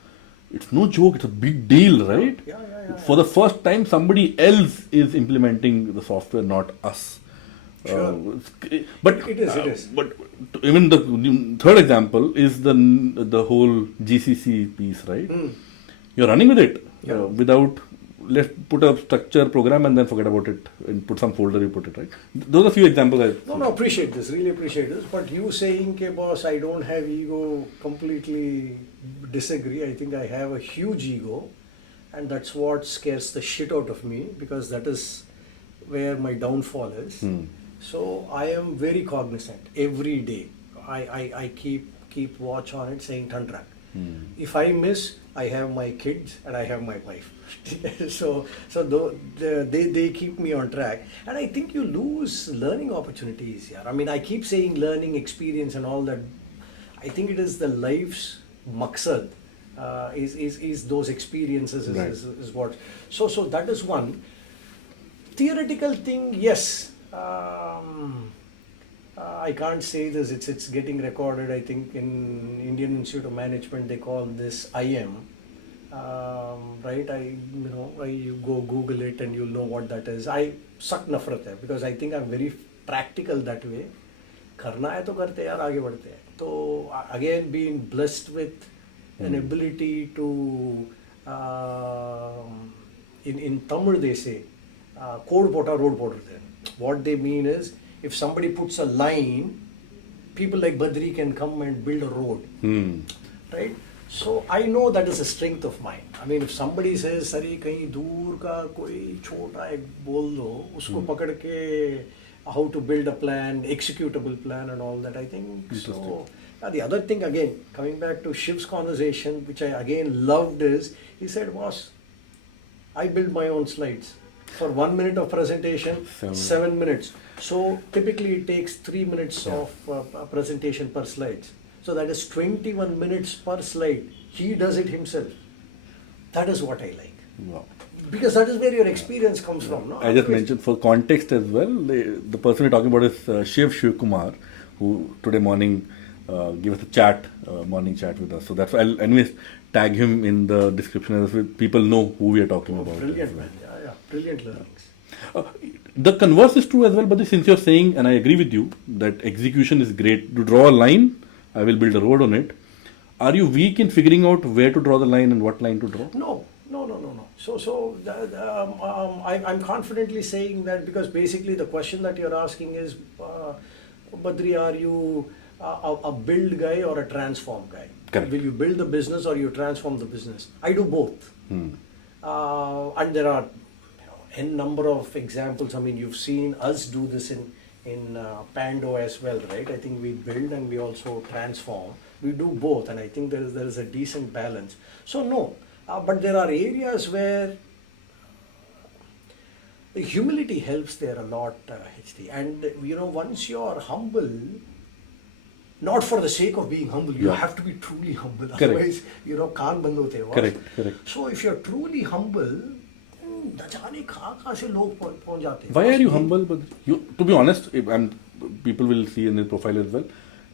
It's no joke. It's a big deal, right? Yeah. For the first time, somebody else is implementing the software, not us. Sure. But It is. But even the third example is the whole GCC piece, right? You're running with it without, let's put a structure program and then forget about it and put some folder, you put it, right? Those are a few examples. No, appreciate this, really appreciate this. But you saying, boss, I don't have ego, completely disagree. I think I have a huge ego, and that's what scares the shit out of me, because that is where my downfall is. So I am very cognizant every day. I keep watch on it, saying turn track. If I miss, I have my kids and I have my wife. so they keep me on track, and I think you lose learning opportunities here. I mean, I keep saying learning experience and all that. I think it is the life's maqsad. Is those experiences is what. So that is one theoretical thing. Yes. I can't say this. It's getting recorded. I think in Indian Institute of Management they call this IM. Right? You go Google it and you'll know what that is. I suck nafrat hai because I think I'm very practical that way. करना है तो करते यार, आगे बढ़ते हैं. So again, being blessed with an ability to in Tamil they say code pota road porter. What they mean is, if somebody puts a line, people like Badri can come and build a road. Right? So I know that is a strength of mine. I mean, if somebody says, "Sari, kahin dur ka koi chota ek bol do," usko pakad ke how to build a plan, executable plan, and all that. I think so. The other thing, again, coming back to Shiv's conversation, which I again loved, is he said, "Boss, I build my own slides. For 1 minute of presentation, 7 minutes. So typically it takes 3 minutes of a presentation per slide. So that is 21 minutes per slide. He does it himself. That is what I like. Wow. Because that is where your experience comes from. No? I just mentioned for context as well, the person we're talking about is Shiv Kumar, who today morning gave us a chat, morning chat with us. So that's why I'll anyways tag him in the description so people know who we are talking about. Brilliant, man. Brilliant learnings. The converse is true as well, but since you're saying, and I agree with you, that execution is great. To draw a line, I will build a road on it. Are you weak in figuring out where to draw the line and what line to draw? No. No. I'm confidently saying that because basically the question that you're asking is, Badri, are you a build guy or a transform guy? Correct. Will you build the business or you transform the business? I do both. And there are n number of examples. I mean, you've seen us do this in Pando as well, right? I think we build and we also transform. We do both, and I think there is a decent balance. So no, but there are areas where the humility helps there a lot, HD. And once you're humble, not for the sake of being humble, you have to be truly humble. Correct. Otherwise, kaan band hote hain. Correct. So if you're truly humble, न जाने कहाँ से लोग पहुँच जाते हैं. Why are you humble? But to be honest, and people will see in the profile as well,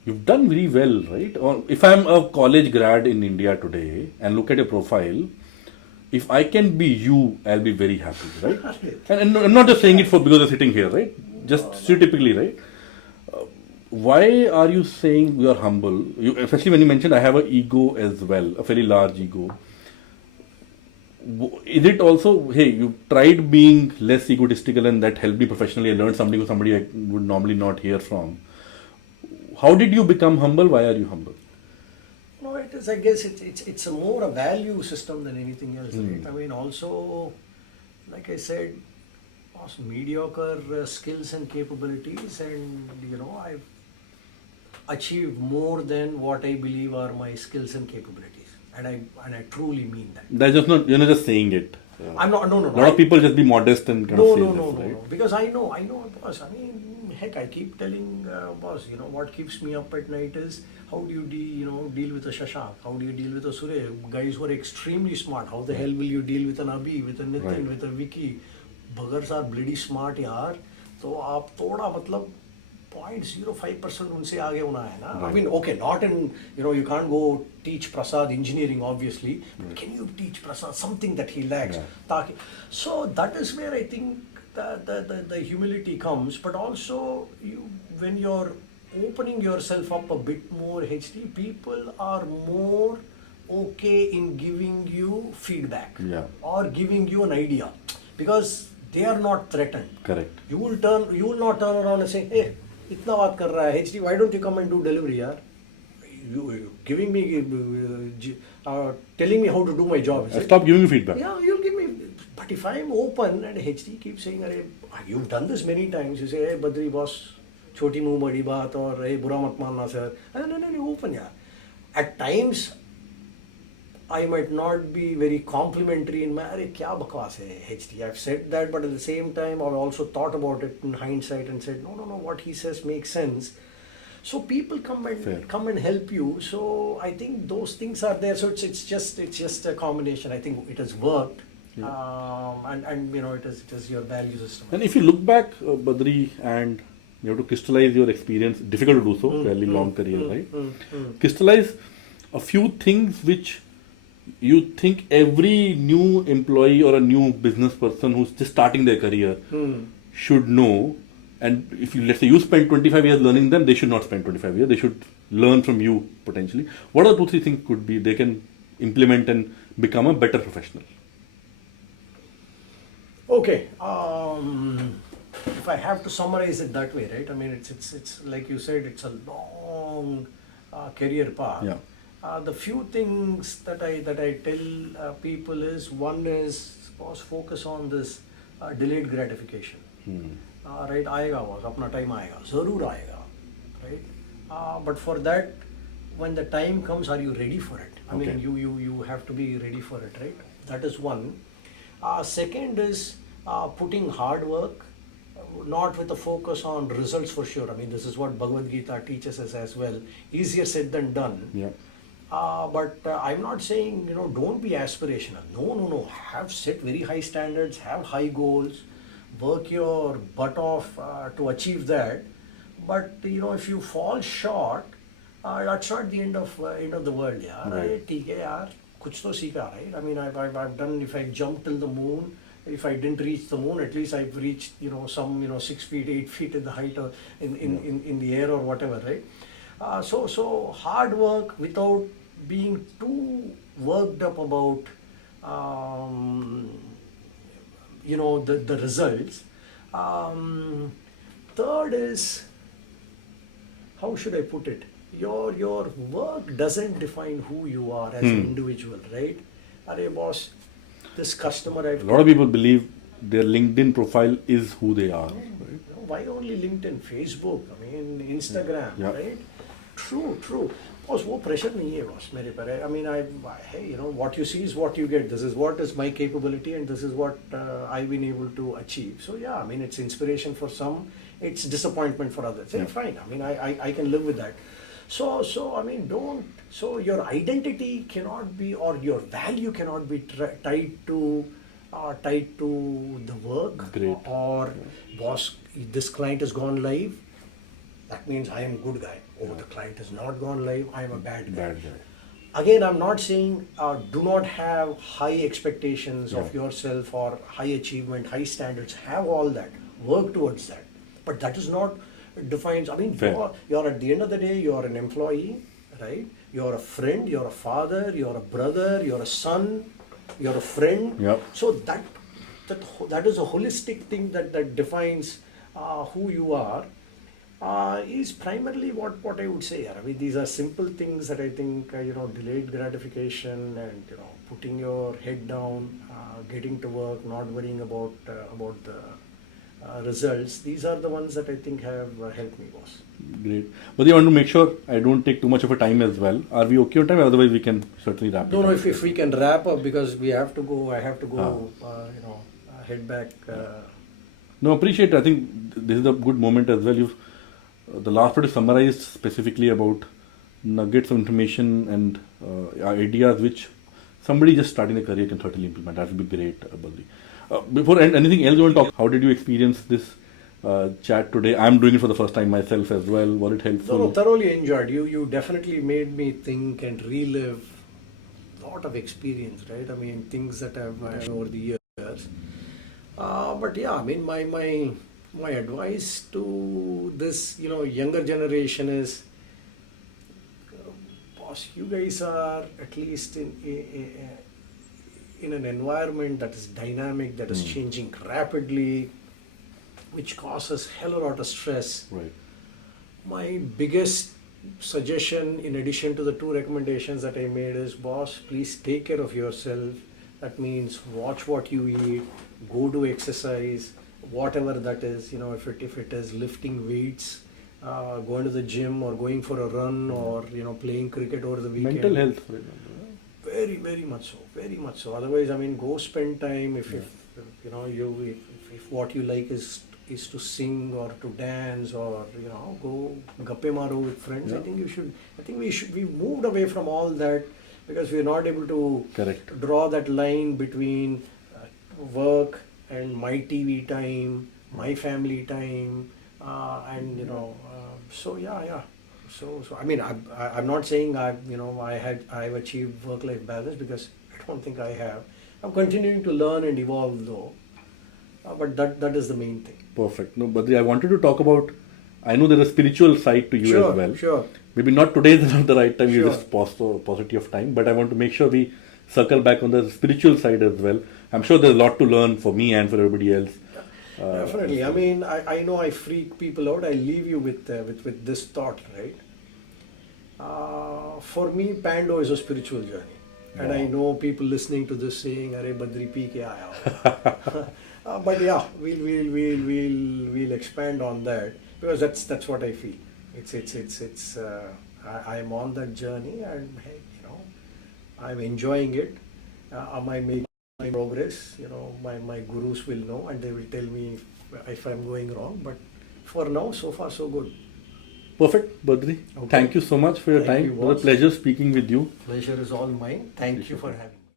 you've done very well, right? Or if I'm a college grad in India today and look at your profile, if I can be you, I'll be very happy, right? and I'm not just saying it because you're sitting here, right? Just stereotypically, right? Why are you saying you are humble? Especially when you mentioned I have an ego as well, a fairly large ego. Is it also, hey, you tried being less egotistical and that helped me professionally? I learned something from somebody I would normally not hear from. How did you become humble? Why are you humble? No, it is. I guess it's a more a value system than anything else. Right? I mean, also, like I said, mediocre skills and capabilities, and I've achieved more than what I believe are my skills and capabilities, and I truly mean that. That's just not, you're not just saying it. I'm not. No. A lot of people just be modest and kind of say this, right? No. Because I know, boss. I mean, heck, I keep telling boss. What keeps me up at night is how do you deal with a Shashank? How do you deal with a Surya? Guys who are extremely smart. How the hell will you deal with an Abhi, with a Nitin, Right. with a Vicky? Buggers are bloody smart, yaar. तो आप थोड़ा मतलब 0.05% उनसे आगे होना है ना. I mean, okay, not in, you can't go teach Prasad engineering, obviously, but can you teach Prasad something that he lacks? ताकि, so that is where I think the humility comes, but also when you're opening yourself up a bit more, HD, people are more okay in giving you feedback or giving you an idea because they are not threatened. Correct. You will not turn around and say, hey, itna baat kar raha hai, HD, why don't you come and do delivery, yaar? You giving me, telling me how to do my job. Stop giving me feedback. Yeah, you'll give me. But if I'm open and HD keeps saying, you've done this many times, you say, hey, Badri, boss, choti muh badi baat, or hey, bura mat manna, sir. No, open, yaar. At times, I might not be very complimentary in my, kya bakwas hai, HD. I've said that, but at the same time, I've also thought about it in hindsight and said, no, what he says makes sense. So people come and help you. So I think those things are there. So it's just a combination. I think it has worked, and it is your value system. And if you look back, Badri, and you have to crystallize your experience, difficult to do so, fairly long career, right? Crystallize a few things which you think every new employee or a new business person who's just starting their career should know. And if let's say you spend 25 years learning them, they should not spend 25 years. They should learn from you potentially. What are 2-3 things could be they can implement and become a better professional? Okay. If I have to summarize it that way, right? I mean, it's like you said, it's a long career path. Yeah. The few things that I tell people is, one is focus on this delayed gratification. Right, आएगा boss, अपना time आएगा, ज़रूर आएगा, right? But for that, when the time comes, are you ready for it? I mean, you have to be ready for it, right? That is one. Second is putting hard work, not with a focus on results for sure. I mean, this is what Bhagavad Gita teaches us as well. Easier said than done. Yeah. But I'm not saying, don't be aspirational. No. Have set very high standards, have high goals, work your butt off to achieve that. But, if you fall short, that's not the end of the world, yeah. Right. ठीक है यार, कुछ तो सीखा, right? I mean, I've done, if I jumped till the moon, if I didn't reach the moon, at least I've reached, some, 6 feet, 8 feet in the height of, in the air or whatever, right? So hard work without being too worked up about the results. Third is, how should I put it? Your work doesn't define who you are as an individual, right? Arey boss, this customer A lot of people believe their LinkedIn profile is who they are. Right? why only LinkedIn, Facebook, I mean Instagram, Yeah. right? True. Boss, वो pressure नहीं है boss मेरे पर. I mean, hey, what you see is what you get. This is what is my capability, and this is what I've been able to achieve. So yeah, I mean, it's inspiration for some, it's disappointment for others. Yeah, fine. I mean, I can live with that. So I mean, so your identity cannot be, or your value cannot be tied to the work. Great. Or boss, this client has gone live, that means I am a good guy. Oh, the client has not gone live, I am a bad guy. Again, I'm not saying do not have high expectations of yourself or high achievement, high standards. Have all that. Work towards that. But that is not defines. I mean, you're at the end of the day, you're an employee, right? You're a friend, you're a father, you're a brother, you're a son, you're a friend. Yep. So that is a holistic thing that defines who you are. Is primarily what I would say. I mean, these are simple things that I think delayed gratification and putting your head down, getting to work, not worrying about the results. These are the ones that I think have helped me, boss. Great. But I want to make sure I don't take too much of a time as well. Are we okay on time? Otherwise, we can certainly wrap it up. No, if we can wrap up, because we have to go. I have to go. Head back. No, appreciate it. I think this is a good moment as well. The last part is summarized specifically about nuggets of information and ideas which somebody just starting a career can certainly implement. That would be great, Badri. Before anything else you want to talk, how did you experience this chat today? I'm doing it for the first time myself as well. Was it helpful? No, thoroughly enjoyed. You definitely made me think and relive a lot of experience, right? I mean, things that I've had over the years. But yeah, I mean, my advice to this younger generation is, boss, you guys are at least in an environment that is dynamic, that is changing rapidly, which causes hell of a lot of stress. Right. My biggest suggestion, in addition to the 2 recommendations that I made, is, boss, please take care of yourself. That means watch what you eat, go do exercise, whatever that is. If it is lifting weights, going to the gym, or going for a run, or playing cricket over the weekend. Mental health, for example. Very much so. Otherwise, I mean, go spend time. If what you like is to sing or to dance, or go gappe maro with friends. Yeah. I think we moved away from all that, because we are not able to draw that line between work and my TV time, my family time, and so yeah. So I mean, I'm not saying I've achieved work-life balance, because I don't think I have. I'm continuing to learn and evolve though, but that is the main thing. Perfect. No, Badri, I wanted to talk about. I know there's a spiritual side to you as well. Sure. Maybe not today is not the right time. You just paucity of time, but I want to make sure we circle back on the spiritual side as well. I'm sure there's a lot to learn for me and for everybody else. Definitely. I mean, I know I freak people out. I leave you with this thought, right? For me, Pando is a spiritual journey. Wow. And I know people listening to this saying, "Arey Badri pi ke aaya." But yeah, we'll expand on that, because that's what I feel. It's I'm on that journey, and hey, I'm enjoying it. Am I making progress? My gurus will know, and they will tell me if I'm going wrong. But for now, so far so good. Perfect, Badri. Okay. Thank you so much for your time. It was a pleasure speaking with you. Pleasure is all mine. Thank you for having me.